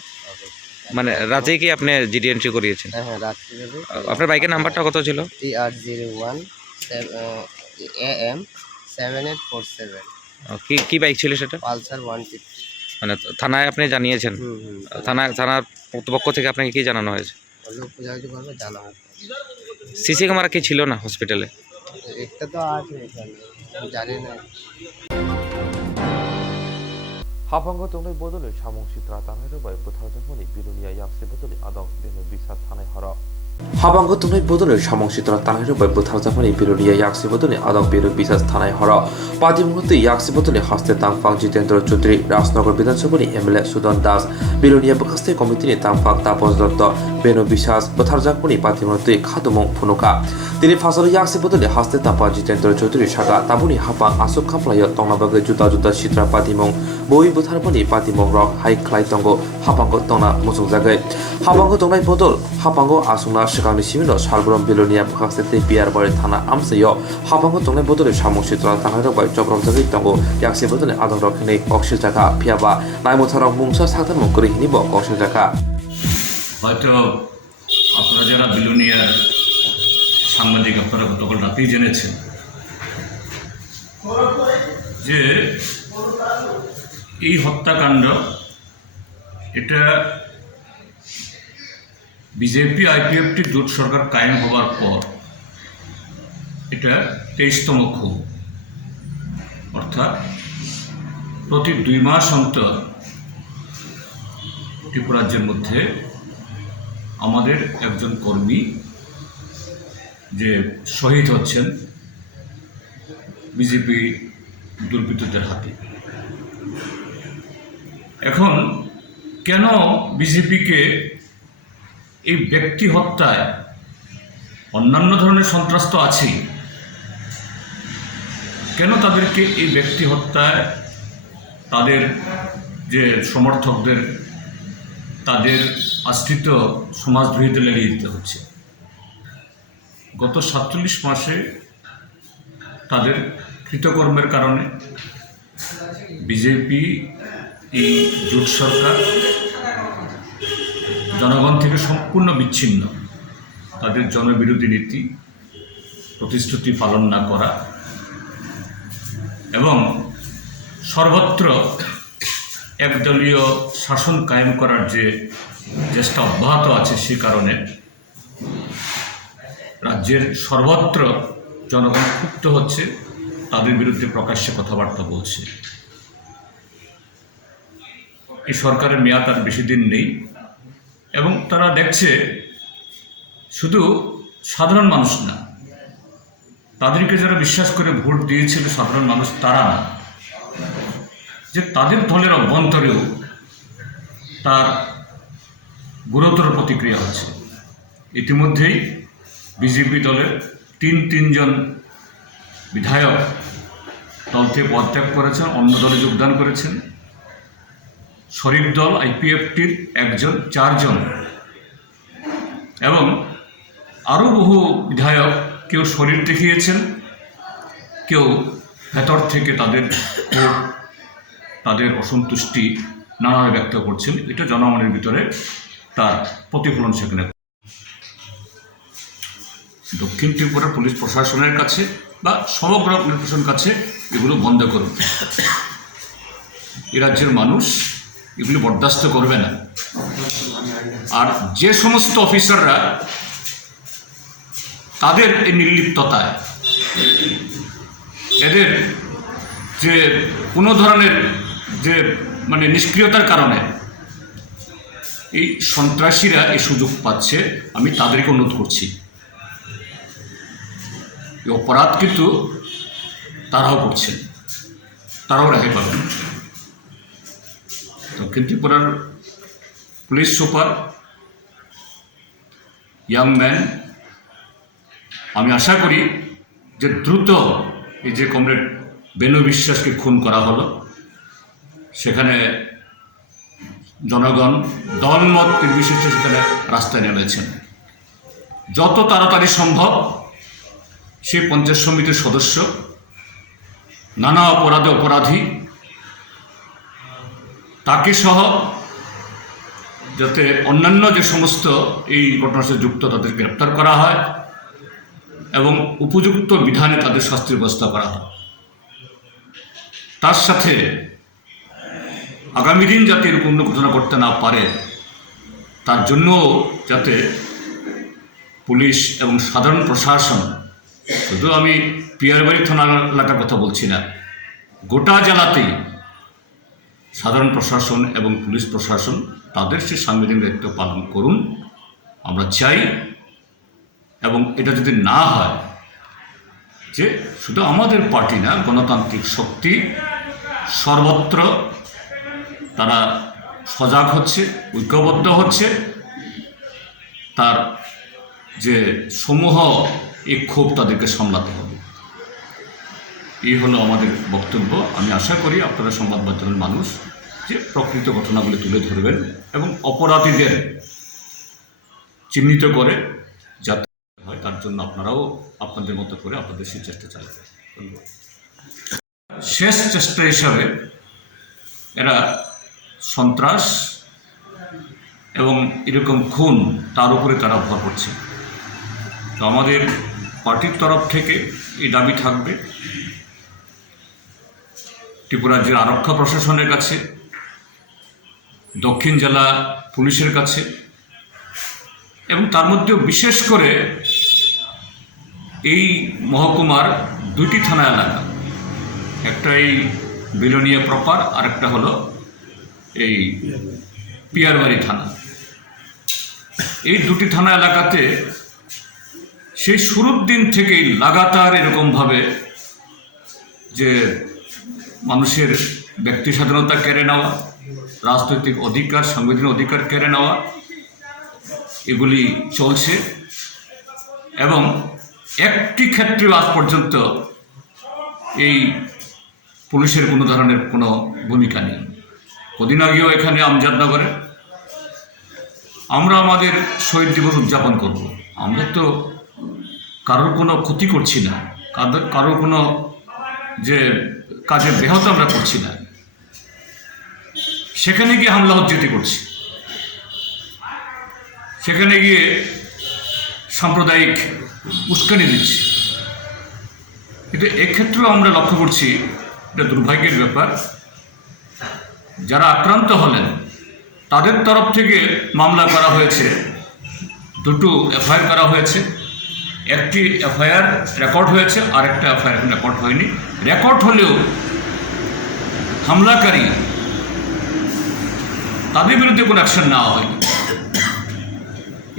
মানে রাতে কি আপনি জিডি এন্ট্রি করিয়েছেন? হ্যাঁ, রাত্রি আপনার বাইকের নাম্বারটা কত ছিল? TR01 AM 7847। কি বাইক ছিল সেটা? পালসার 150। মানে থানায় আপনি জানিয়েছেন? থানার কর্তৃপক্ষ থেকে আপনাকে কি জানানো হয়েছে? সিসি ক্যামেরা কি ছিল না হসপিটালে? একটা তো আছে এখানে, জানি না। হাফাঙ্গ তংনাই বদলে সামং সিত্রা তানাই রবাই বুথার জমনি বিলুনিয়া ইয়াপসে বদলে আদং বেনে বিসাত থানাই হর 하방고 동네 보도를 사몽시더라 땅으로 발부터 자판이 비로리아 약시 보도니 아덕 비로 비사스 타나이 허러 পাতিমুহূর্তে ইয়াকসি বদলে হাসতে তাংফাং জিতেন্দ্র চৌধুরী রাজনগর বিধানসভানি এমএলএ সুদন দাস বিলোনিয়া বখাস্তে কমিটিনি তাংফাং তাপস দত্ত বেনু বিশ্বাস বথারজাকপুনি পাতিমুহূর্তে খাদমং ফুনুকা তিনি ফাসল ইয়াকসি বদলে হাসতে তাপা জিতেন্দ্র চৌধুরী সাগা তাবুনি হাপাং আসুক খামপ্লায় তংনাবাগে জুতা জুতা সিত্রা পাতিমং বই বথারপনি পাতিমং রক হাই খ্লাই তঙ্গ হাপাঙ্গ তংনা মুসুং জাগাই হাপাঙ্গ তংনাই বদল হাপাঙ্গ আসুংনা সিগাংনি সিমিনো সালব্রম বিলোনিয়া বখাস্তে পিয়ার বাড়ি থানা আমসাইয় হাপাঙ্গ তংনাই বদলে সামংসিত্রা তাংহাই চক্রম জাগাই তঙ্গো ইয়াকসি বদলে আদং রক্ষিনী কক্সিল জায়গা পিয়াবা নাইমথারং মুংসা সাকতান মঙ্করি হিনিব কক্সিল জায়গা হয়তো আপনারা যারা বিলোনিয়ার সাংবাদিক আপনারা গতকাল রাতেই জেনেছেন যে এই হত্যাকাণ্ড এটা বিজেপি আইপিএফটি জোট সরকার কায়েম হওয়ার পর এটা 23তম খুন অর্থাৎ প্রতি 2 মাস অন্তর ত্রিপুরা রাজ্যের মধ্যে আমাদের একজন কর্মী যে শহীদ হচ্ছেন বিজেপি দুর্বৃত্তদের হাতে। এখন কেন বিজেপিকে এই ব্যক্তি হত্যায়, অন্যান্য ধরনের সন্ত্রাস তো আছেই, কেন তাদেরকে এই ব্যক্তি হত্যায় তাদের যে সমর্থকদের, তাদের আশ্রিত সমাজদ্রোহীদের লেগে দিতে হচ্ছে? গত 47 মাসে তাদের কৃতকর্মের কারণে বিজেপি এই জোট সরকার জনগণ থেকে সম্পূর্ণ বিচ্ছিন্ন, তাদের জনবিরোধী নীতি, প্রতিশ্রুতি পালন না করা এবং সর্বত্র একদলীয় শাসন কায়েম করার যে চেষ্টা অব্যাহত আছে, সে কারণে রাজ্যের সর্বত্র জনগণ ক্ষুব্ধ হচ্ছে, তাদের বিরুদ্ধে প্রকাশ্যে কথাবার্তা বলছে। এই সরকারের মেয়াদ আর বেশি দিন নেই এবং তারা দেখছে শুধু সাধারণ মানুষ না, তাদেরকে যারা বিশ্বাস করে ভোট দিয়েছিল সাধারণ মানুষ, তারা না, যে তাদের দলের অভ্যন্তরেও তার গুরুতর প্রতিক্রিয়া হচ্ছে। ইতিমধ্যেই বিজেপি দলের তিনজন বিধায়ক দল থেকে পদত্যাগ করেছেন, অন্য দলে যোগদান করেছেন। শরিক দল আইপিএফটির 4জন এবং আরও বহু বিধায়ক কেউ শরীর দেখিয়েছেন, কেউ ভেতর থেকে তাদের অসন্তুষ্টি নানাভাবে ব্যক্ত করছেন। এটা জনগণের ভিতরে তার প্রতিফলন সেখানে। দক্ষিণ ত্রিপুরা পুলিশ প্রশাসনের কাছে বা সমগ্র পুলিশ প্রশাসনের কাছে এগুলো বন্ধ করুন। এ রাজ্যের মানুষ এগুলি বরদাস্ত করবে না। আর যে সমস্ত অফিসাররা তাদের এই নির্লিপ্ততায়, এদের যে কোনো ধরনের যে নিষ্ক্রিয়তার কারণে এই সন্ত্রাসীরা এই সুযোগ পাচ্ছে, আমি তাদেরকে অনুরোধ করছি, এই অপরাধ কিন্তু তারাও করছেন, তারাও রেহাই পাবেন। দক্ষিণ ত্রিপুরার পুলিশ সুপার ইয়াং ম্যান, আমি আশা করি যে দ্রুত এই যে কমরেড বেনু বিশ্বাসকে খুন করা হলো, সেখানে জনগণ দলমত নির্বিশেষে সেখানে রাস্তায় নেমেছেন। যত তাড়াতাড়ি সম্ভব সেই পঞ্চায়েত সমিতির সদস্য, নানা অপরাধী, তাকে সহ যাতে অন্যান্য যে সমস্ত এই ঘটনার সাথে যুক্ত তাদের গ্রেপ্তার করা হয় এবং উপযুক্ত বিধানে তাদের শাস্তির ব্যবস্থা করা হয়। তার সাথে আগামী দিন যাতে এরকম ঘটনা করতে না পারে, তার জন্য যাতে পুলিশ এবং সাধারণ প্রশাসন, শুধু আমি পিয়ারবাড়ি থানা এলাকার কথা বলছি না, গোটা জেলাতেই সাধারণ প্রশাসন এবং পুলিশ প্রশাসন তাদের সে সাংবিধানিক দায়িত্ব পালন করুন। আমরা চাই এবং এটা যদি না হয় যে শুধু আমাদের পার্টি না, গণতান্ত্রিক শক্তি সর্বত্র তারা সজাগ হচ্ছে, ঐক্যবদ্ধ হচ্ছে, তার যে সমূহ এই ক্ষোভ তাদেরকে সামলাতে হবে। এই হলো আমাদের বক্তব্য। আমি আশা করি আপনারা সংবাদ মাধ্যমের মানুষ যে প্রকৃত ঘটনাগুলি তুলে ধরবেন এবং অপরাধীদের চিহ্নিত করে যাতে হয় তার জন্য আপনারাও আপনাদের মতো করে আপনাদের সেই চেষ্টা চালাবেন। ধন্যবাদ। শেষ চেষ্টা হিসাবে এরা সন্ত্রাস এবং এরকম খুন তার উপরে তারা ভর করছে। তো আমাদের পার্টির তরফ থেকে এই দাবি থাকবে ত্রিপুরা রাজ্যের আরক্ষা প্রশাসনের কাছে, দক্ষিণ জেলা পুলিশের কাছে, এবং তার মধ্যেও বিশেষ করে এই মহকুমার 2টি থানা এলাকা, একটা এই বিলোনিয়া প্রপার আর একটা হলো এই পিয়ারবাড়ি থানা। এই 2টি থানা এলাকাতে সেই শুরুর দিন থেকেই লাগাতার এরকমভাবে যে মানুষের ব্যক্তি স্বাধীনতা কেড়ে নেওয়া, রাজনৈতিক অধিকার, সাংবিধানিক অধিকার কেড়ে নেওয়া, এগুলি চলছে এবং একটি ক্ষেত্রে আজ পর্যন্ত এই পুলিশের কোনো ধরনের কোনো ভূমিকা নেই। কদিন আগেও এখানে আমজাদনগরে আমরা আমাদের শহীদ দিবস উদযাপন করব। আমরা তো কারোর কোনো ক্ষতি করছি না, কারোর কোনো যে কাজে ব্যাহত আমরা করছি না, সেখানে গিয়ে হামলা হত্যা করছি, সেখানে গিয়ে সাম্প্রদায়িক উস্কানি দিচ্ছি। কিন্তু এক্ষেত্রেও আমরা লক্ষ্য করছি, এটা দুর্ভাগ্যের ব্যাপার, যারা আক্রান্ত হলেন তাদের তরফ থেকে মামলা করা হয়েছে, 2টো এফআইআর করা হয়েছে। একটি এফআইআর রেকর্ড হয়েছে, আর একটা এফআইআর রেকর্ড হয়নি। রেকর্ড হলেও হামলাকারী তাদের বিরুদ্ধে কোনো অ্যাকশন নেওয়া হয়নি।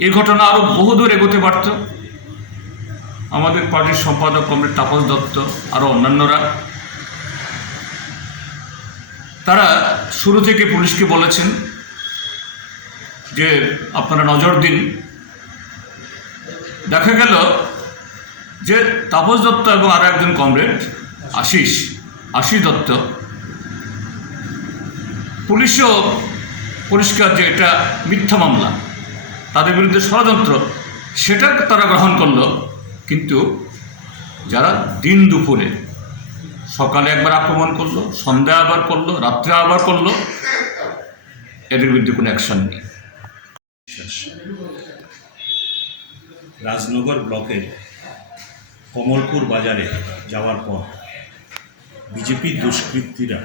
এই ঘটনা আরও বহুদূর এগোতে পারত। আমাদের পার্টির সম্পাদক কমরেড তাপস দত্ত, আরও অন্যান্যরা, তারা শুরু থেকে পুলিশকে বলেছেন যে আপনারা নজর দিন। দেখা গেল যে তাপস দত্ত এবং আরও একজন কমরেড আশিস দত্ত, পুলিশও পরিষ্কার যে এটা মিথ্যা মামলা, তাদের বিরুদ্ধে ষড়যন্ত্র, সেটা তারা গ্রহণ করলো। কিন্তু যারা দিন দুপুরে, সকালে একবার আক্রমণ করলো, সন্ধ্যা আবার করলো, রাত্রে আবার করলো, এদের বিরুদ্ধে কোনো অ্যাকশন নেই। রাজনগর ব্লকের কমলপুর বাজারে যাওয়ার পর বিজেপির দুষ্কৃতীরা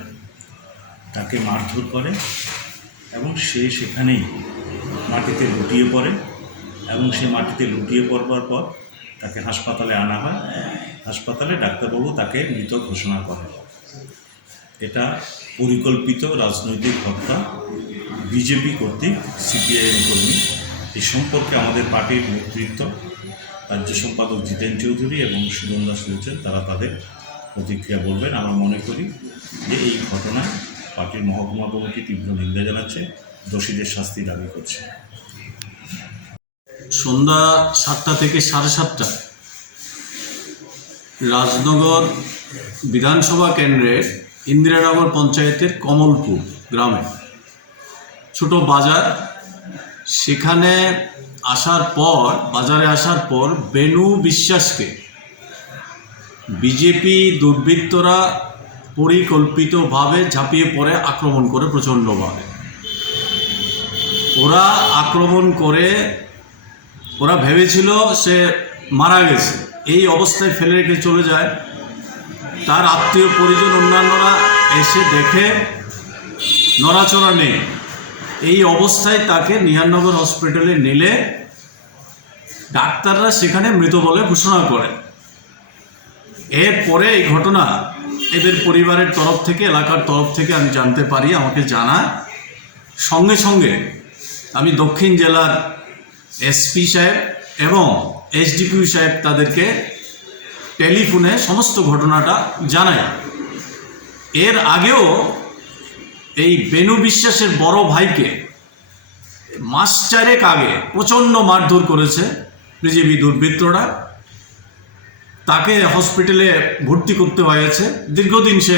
তাকে মারধর করে এবং সে সেখানেই মাটিতে লুটিয়ে পড়ে এবং সে মাটিতে লুটিয়ে পড়বার পর তাকে হাসপাতালে আনা হয়। হাসপাতালে ডাক্তারবাবু তাকে মৃত ঘোষণা করেন। এটা পরিকল্পিত রাজনৈতিক হত্যা, বিজেপি কর্তৃক সিপিআইএম কর্মী। এই সম্পর্কে আমাদের পার্টির নেতৃত্ব, রাজ্য সম্পাদক জিতেন চৌধুরী এবং সুদন দাস রয়েছেন, তারা তাদের প্রতিক্রিয়া বলবেন। আমরা মনে করি যে এই ঘটনায় পার্টির মহকুমা কমিটি তীব্র নিন্দা জানাচ্ছে, দোষীদের শাস্তি দাবি করছে। সন্ধ্যা 7টা থেকে 7:30 রাজনগর বিধানসভা কেন্দ্রের ইন্দিরানগর পঞ্চায়েতের কমলপুর গ্রামে ছোট বাজার, সেখানে বাজারে আসার পর বেনু বিশ্বাসকে বিজেপি দুর্বৃত্তরা পরিকল্পিতভাবে ঝাঁপিয়ে পড়ে আক্রমণ করে প্রচণ্ডভাবে। ওরা ভেবেছিল সে মারা গেছে, এই অবস্থায় ফেলে রেখে চলে যায়। তার আত্মীয় পরিজন অন্যান্যরা এসে দেখে নড়াচড়া নেই। এই অবস্থায় তাকে নিহারনগর হসপিটালে নিলে ডাক্তাররা সেখানে মৃত বলে ঘোষণা করেন। এরপরে এই ঘটনা এদের পরিবারের তরফ থেকে, এলাকার তরফ থেকে আমি জানতে পারি, আমাকে জানায়। সঙ্গে সঙ্গে আমি দক্ষিণ জেলার এসপি সাহেব এবং এসডিপিউ সাহেব তাদেরকে টেলিফোনে সমস্ত ঘটনাটা জানায়। এর আগেও এই বেনু বিশ্বাসের বড় ভাইকে মাস 4 আগে প্রচণ্ড মারধর করেছে বিজেপি দুর্বৃত্তরা। তাকে হসপিটালে ভর্তি করতে হয়েছে, দীর্ঘদিন সে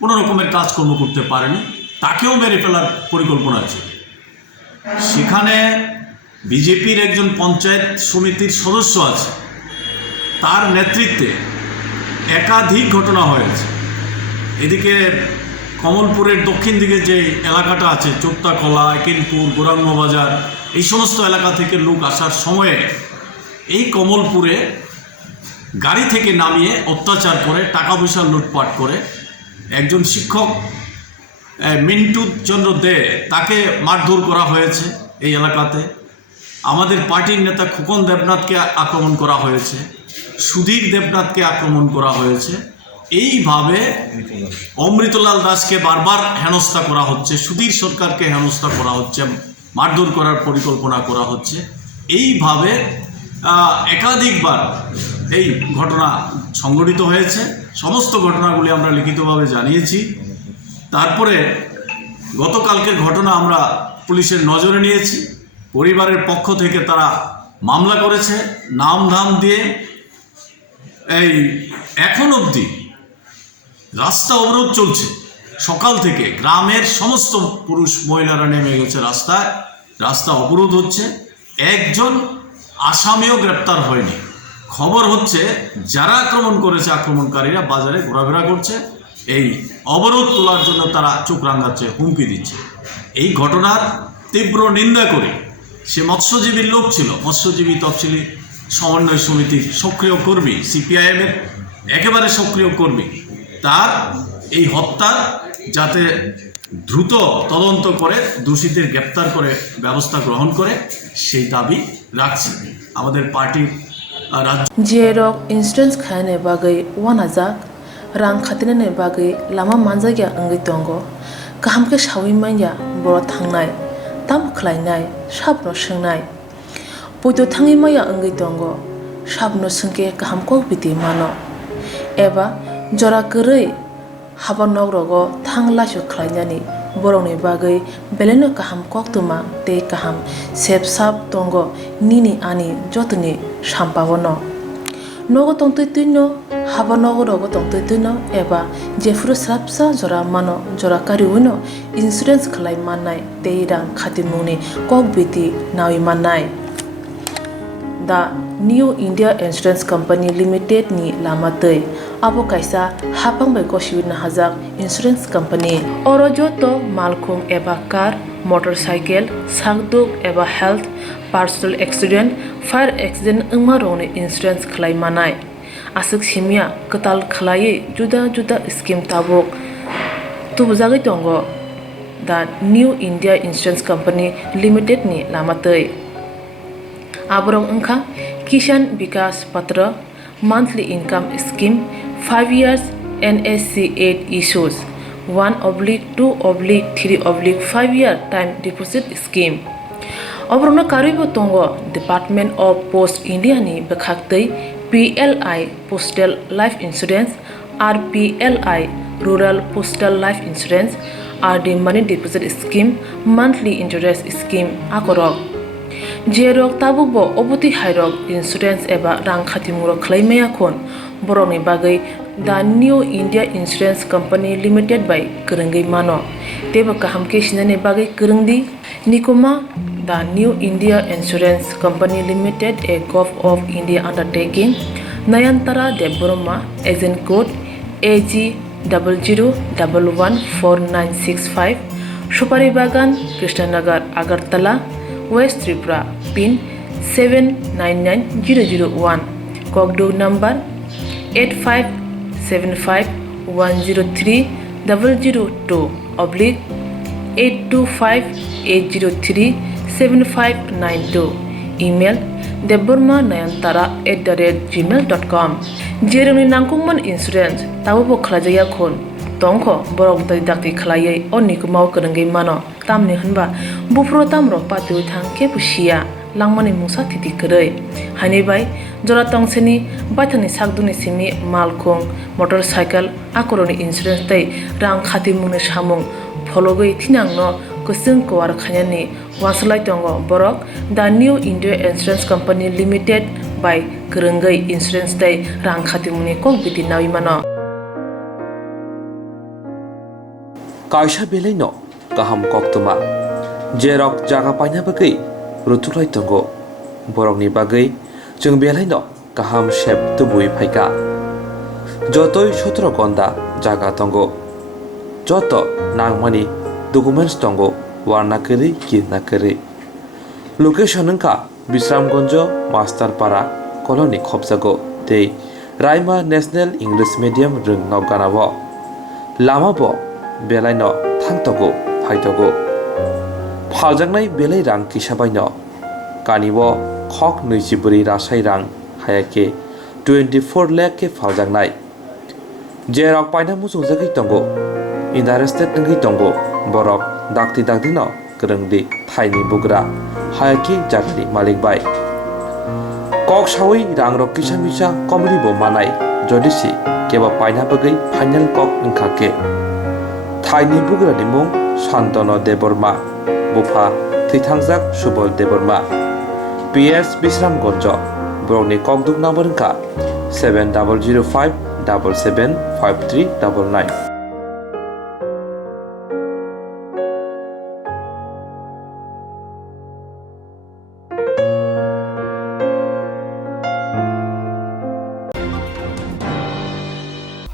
কোনো রকমের কাজকর্ম করতে পারেনি, তাকেও মেরে ফেলার পরিকল্পনা ছিল। সেখানে বিজেপির একজন পঞ্চায়েত সমিতির সদস্য আছে, তার নেতৃত্বে একাধিক ঘটনা হয়েছে। এদিকে কমলপুরের দক্ষিণ দিকে যে এলাকাটা আছে, চোক্তাখোলা, একিনপুর, গোরাঙ্গ বাজার, এই সমস্ত এলাকা থেকে লোক আসার সময়ে এই কমলপুরে গাড়ি থেকে নামিয়ে অত্যাচার করে টাকা পয়সা লুটপাট করে একজন শিক্ষক মিন্টু চন্দ্র দে তাকে মারধর করা হয়েছে এই এলাকাতে। আমাদের পার্টির নেতা খোকন দেবনাথকে আক্রমণ করা হয়েছে, সুধীর দেবনাথকে আক্রমণ করা হয়েছে। এইভাবে অমৃতলাল দাসকে বারবার হেনস্থা করা হচ্ছে, সুধীর সরকারকে হেনস্থা করা হচ্ছে, মারধর করার পরিকল্পনা করা হচ্ছে। এইভাবে একাধিকবার এই ঘটনা সংঘটিত হয়েছে। সমস্ত ঘটনাগুলি আমরা লিখিতভাবে জানিয়েছি। তারপরে গতকালকের ঘটনা আমরা পুলিশের নজরে নিয়েছি। পরিবারের পক্ষ থেকে তারা মামলা করেছে নাম ধাম দিয়ে। এই এখন অবধি রাস্তা অবরোধ চলছে, সকাল থেকে গ্রামের সমস্ত পুরুষ মহিলারা নেমে গেছে রাস্তায়, রাস্তা অবরোধ হচ্ছে। একজন আসামিও গ্রেপ্তার হয়নি। খবর হচ্ছে যারা আক্রমণ করেছে, আক্রমণকারীরা বাজারে ঘোরাফেরা করছে, এই অবরোধ তোলার জন্য তারা চোখ রাঙাচ্ছে, হুমকি দিচ্ছে। এই ঘটনার তীব্র নিন্দা করে সে মৎস্যজীবীর লোক ছিল, মৎস্যজীবী তফসিলি সমন্বয় সমিতির সক্রিয় কর্মী, সিপিআইএমের একেবারে সক্রিয় কর্মী, তার এই হত্যা যাতে দ্রুত তদন্ত করে দোষীদের গ্রেপ্তার করে ব্যবস্থা গ্রহণ করে সেই দাবি রাখছি। আমাদের পার্টির Swrangchatini insurance khane bagai wanajak Swrangchatini bagai lama manjagya angai tongo kaham ke shawi manya boro thangnai tam khlainai sabno swngnai poito thangi maya angai tongo sabno sungke kaham ko biti mano eba jora korei habanok rogo thanglasho khlainani borongni bagai beleno kaham koktwma tei kaham sepsap tongo nini ani jotoni sampavono nogo tongtoi tuino habanogo rogo tongtoi tuino eba jefru srapsa jora mano jora kariuno insurance khlai mannai tei rang khatimuni kokbiti nawi mannai. The New India Insurance Company Limited ni lamatei abo kaisa hapang bai kosibna hajak insurance company oro joto malkhung eba car motorcycle sakduk eba health personal accident fire accident ungma rongni insurance khlai manai asuk simia katal khlai juda juda scheme tabok tubujagi tongo the New India Insurance Company Limited ni lamatei aborong ungkha Kisan Vikas Patra monthly income scheme 5 years NSC 8 issues 1/2/3/5 year time deposit scheme obrona karibo tongo Department of Post India ni bekhaktei PLI Postal Life Insurance RPLI Rural Postal Life Insurance RD Money Deposit Scheme monthly interest scheme akorok Swrangchatini tabubo oboti hairok insurance eba rang khatimuro khlaimaya khon boroni bagai the New India Insurance Company Limited by Kurungai mano teba kaham ke sinane bagai kurungdi nikoma the New India Insurance Company Limited a Gov of India undertaking Nayantara Deborma agent code AG 00114965 Supari Bagan Krishnanagar Agartala West Tripura pin 799001 Kokborok number 85751002/825-803-7592 email deborma9antara@gmail.com Swrangchatini nangkungman insurance tabubo khlajaya khon tongkho borok dai dakti khlaiye onni kumau kurungai mano tamni hunba bufro tamro patu thang ke pusia langmani musa titi koroi haini bai jora tongseni baithani sakduni simi malkhung motorcycle akoroni insurance tei rang khati mune samung phologoi thinangno kusung kwar khanyani waslai tongo borok the new India Insurance Company Limited by Kurungai Insurance tei rang khati mune kok biti nawi mano kaisa belaino kaham koktwma jerok jaga paina bagai rutuklai tongo borokni bagai जों बेलायनो गाहाम shape तुबुई फाइका जतोय 17 गन्दा जागा तंगो जत नांगमानि documents तंगो वारनाकरि किरनाकरि location का Vishramganj मास्टारपारा colony खबजागो ते Raima national English medium रों नगानाबो लामाबो बेलायनो थांतगो फाइतगो फालजांनाय बेलाय रां किसाबायनो कानिबो खक 24 रासाय रां हायाके 24 लाख के फालजांनाय जेराव पाइना मुसुंजागै तंगो इन्टारेस्टेड नंगै तंगो बरक दाक्ति दाक्तिनो गोरोंदि थाइनि बुग्रा हायाके जागानि मालिक बाय कक सावै रां रक किसा मिसा कमरि बो मानाय जदिसि केबा पाइना बगै फाइनाल कक ओंखाके थाइनि बुग्रानि मुं Shantanu Debbarma बुफा थैथांजाक Subal Debbarma PS Bisramganj Borokni Kokduk number ka 7005 775399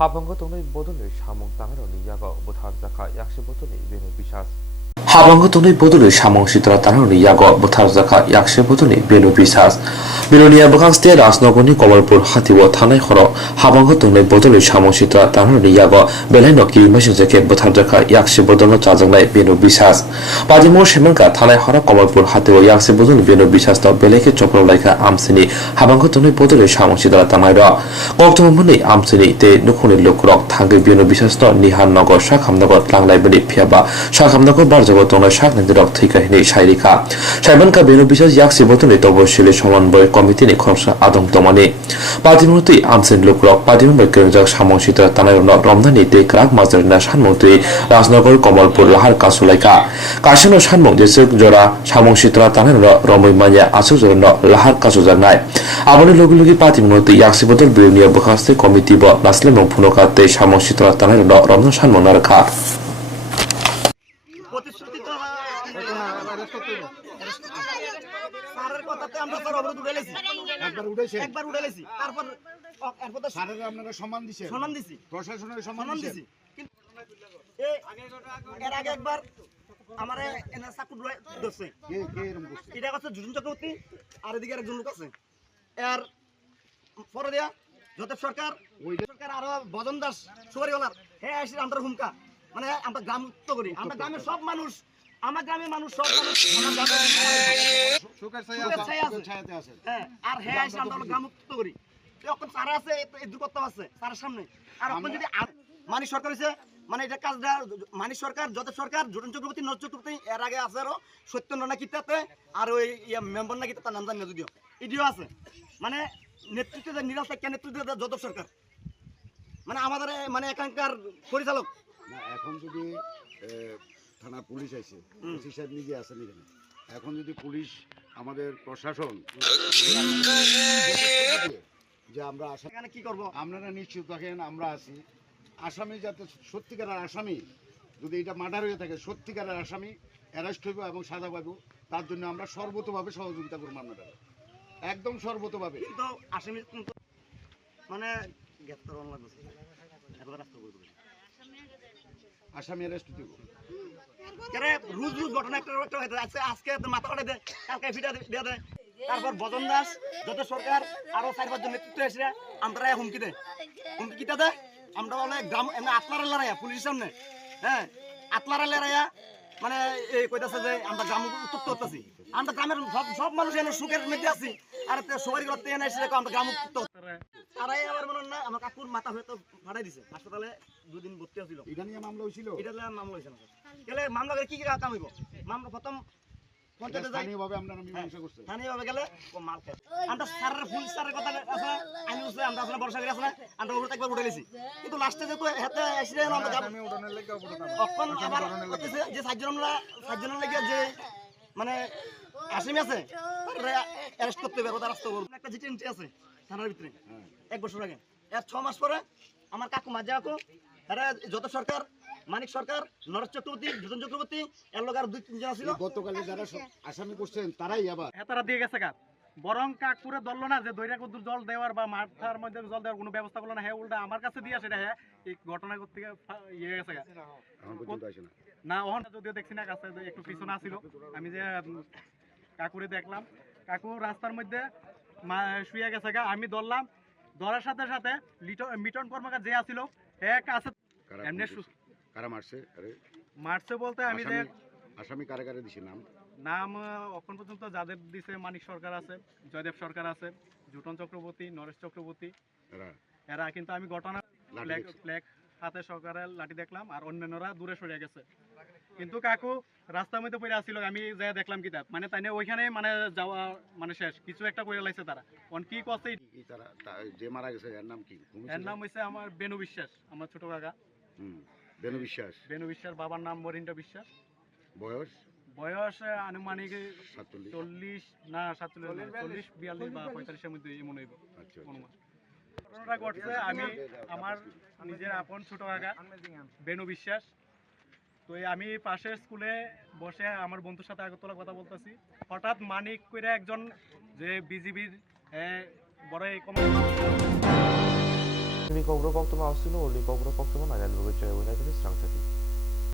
Habango tongnai bodoloi samung tangaroni yaga buthar jaka 100 botoloi benu bisas हाबांगो तोनै बदलै सामं सित्रा तानानि यागो बुथार जाखा 100 बतनि बेनु बिसास बिलोनिया बखांस्ते राजनगरनि कमलपुर हातिवो थानाय खरो हाबांगो तोनै बदलै सामं सित्रा तानानि यागो बेलायनो कि मेसिन जाके बुथार जाखा 100 बदलनो चाजंनाय बेनु बिसास पादिमो सेमनका थानाय खरो कमलपुर हातिवो 100 बदलनि बेनु बिसास त बेलेके चक्र लायखा आमसिनि हाबांगो तोनै बदलै सामं सित्रा तानाय र कक्तम मुनि आमसिनि ते नुखुनि लोकरक थांगै बेनु बिसास त निहान नगर शाखामनगर लांलाय बनि फियाबा शाखामनगर बारजगो तोंना शाख नदिरक थैखाहिनि साइरिखा साइबानका बेनु बिसास 100 बतनि तबसिले समन्वय कमिटिनि खरसा आदम तमानि पादिमुति आमसिन लोकरक पादिमुबै केरजक सामं सित्रा तानाय न रमनानि ते क्राक माजरना सानमंत्रि राजनगर कमलपुर लाहार कासुलायका कासिनो सानमं जेसक जरा सामं सित्रा तानाय न रमै मानिया आसु जरन लाहार कासुजानाय आबनि लगे लगे पादिमुति 100 बतल बिरुनिया बखास्ते कमिटि ब नासले मंफुनका ते सामं सित्रा तानाय न रमना सानमं नारखा একবার উড়াইছি তারপর এরপর তো স্যারের আপনারা সম্মান দিছি প্রশাসনের সম্মান দিছি কিন্তু এর আগে একবার আমারে এনা চাকু ধরছে কে এরকম করছে এটা কথা জুজুন চক্রবর্তী আর এদিকে একজন লোক আছে এর পরে দেয়া যতব সরকার ওই সরকার আর বজন দাস সুবারিওয়ালার হ্যাঁ আসি আমরা হুমকা মানে আমরা গ্রাম মুক্ত করি আমরা গ্রামের সব মানুষ আমার গ্রামের মানুষ সব মানুষ ছায়াতে আছে হ্যাঁ আর হ্যাঁ আসি আমরা গ্রাম মুক্ত করি এখন সারা আছে এই দুর্গত আছে সারা সামনে আর এখন যদি মানি সরকার হইছে মানে এটা কাজটা মানি সরকার যত সরকার জুটন চক্রবর্তী নজ চক্রবর্তী এর আগে আছে আরো সত্যেন্দ্র না কিতাতে আর ওই মেম্বার না কিতাতে নাম জানি না যদিও ইডিও আছে মানে নেতৃত্বে নিরাশ একটা নেতৃত্বে যত সরকার মানে আমাদের মানে এখানকার পরিচালক না এখন যদি থানা পুলিশ আছে ওসি সাহেব নিজে আছেন এখানে এখন যদি পুলিশ আমাদের প্রশাসন যে আমরা এখানে কি করব আপনারা নিশ্চিত থাকেন আমরা আছি আসামি যাতে সত্যিকারের আসামি যদি এটা মার্ডার হয়ে থাকে সত্যিকারের আসামি অ্যারেস্ট হইব এবং সাজা পাইব তার জন্য আমরা সর্বতোভাবে সহযোগিতা করবো আপনারা একদম সর্বতোভাবে কিন্তু আসামি মানে গ্রেফতার হওয়ার লাগবে এখন রাস্তা বলবো আসামি অ্যারেস্ট দিব কেরে রোজ রোজ ঘটনা একটা হইছে আজকে মাথা কাটে দেয় কালকে ফিটা দিয়ে দেয় তারপর বজন দাস যত সরকার আরো 4-5 জন নেতৃত্ব এসে আমরা হুমকি দেয় হুমকি কিটা দেয় আমরা বলে গ্রাম এমনি আতলারা লড়াইয়া পুলিশের সামনে হ্যাঁ আতলারা লড়াইয়া মানে এই কইতাছে যে আমরা গ্রাম উত্তপ্ত হতেছি আমরা গ্রামের সব মানুষ এনে সুখের মধ্যে আছি আর সবাই করতে এনে এসে আমরা গ্রাম উত্তপ্ত তারাই আবার মনে না আমার কাকুর মাথা হয়ে তো ফাটাই দিছে হাসপাতালে 2 দিন ভর্তি ছিল এটা নিয়ে মামলা হয়েছিল এটা নিয়ে মামলা হয়েছে না গেলে মামলা করে কি কাম হইব মামলা প্রথম পঞ্চায়েতে যাই স্থানীয়ভাবে আমরা মীমাংসা করছি স্থানীয়ভাবে গেলে ও মার খায় আমরা স্যারের ফুল স্যারের কথা আছে আমি বুঝছি আমরা আসলে বর্ষা করে আছে আমরা ওটা একবার উঠে গেছি কিন্তু লাস্টে যেহেতু হাতে এসে আমরা যাব আমি উঠানোর লাগি অপন আবার যে সাতজন লাগি যে মানে আসামি আছে অ্যারেস্ট করতে হবে ওটা রাস্তা করব একটা জিটেন্টি আছে থানার ভিতরে 1 বছর আগে এর 6 মাস পরে আমার কাকু মাজা কাকু এরা যত সরকার মানিক সরকার নরেশ চক্রবর্তী দুজন চক্রবর্তী এর লোক আর 2-3 জন ছিল গতকালে যারা আসামি করছেন তারাই আবার হেতারা দিয়ে গেছে গা বরং কাকপুরে ধরলো না যে দৈরা কদ্দুর জল দেওয়ার বা মাথার মধ্যে জল দেওয়ার কোনো ব্যবস্থা করলো না হ্যাঁ উল্টা আমার কাছে দিয়ে সেটা হ্যাঁ এই ঘটনা করতে ইয়ে গেছে গা না ওহন যদিও দেখছি না কাছে একটু পিছনে আসছিল আমি যে কাকুরে দেখলাম কাকু রাস্তার মধ্যে শুয়ে গেছে গা আমি ধরলাম ধরার সাথে সাথে মিটন কর্মকার যে আসছিল হ্যাঁ কাছে এমনি কারা মারছে আরে মারছে বলতে আমি যে আসামি কারে কারে দিছে নাম এখন পর্যন্ত যাদের দিছে মানিক সরকার আছে জয়দেব সরকার আছে জুটন চক্রবর্তী নরেশ চক্রবর্তী এরা কিন্তু আমি ঘটনা ফ্ল্যাগ হাতে সরকারের লাঠি দেখলাম আর অন্যান্যরা দূরে সরে গেছে কিন্তু কাকু রাস্তার মধ্যে পড়ে আসছিল আমি যাই দেখলাম কিতাব মানে তাই ওইখানে মানে যাওয়া মানে শেষ কিছু একটা করে লাইছে তারা কোন কি করছে যে মারা গেছে এর নাম কি এর নাম হইছে আমার বেনু বিশ্বাস আমার ছোট কাকা বেনু বিশ্বাস বাবার নাম মরিন্দ্র বিশ্বাস বয়স আনুমানিক 40 না 47 42 বা 45 এর মধ্যে এমন হইব ঘটনাটা ঘটছে আমি আমার নিজের আপন ছোট কাকা বেনু বিশ্বাস তো আমি পাশের স্কুলে বসে আমার বন্ধুর সাথে আগরতলা কথা বলতেছি হঠাৎ মানিক কইরা একজন যে বিজিবির বড় koktwma koktwma asilo koktwma nagal bugu chay wina Swrangchatini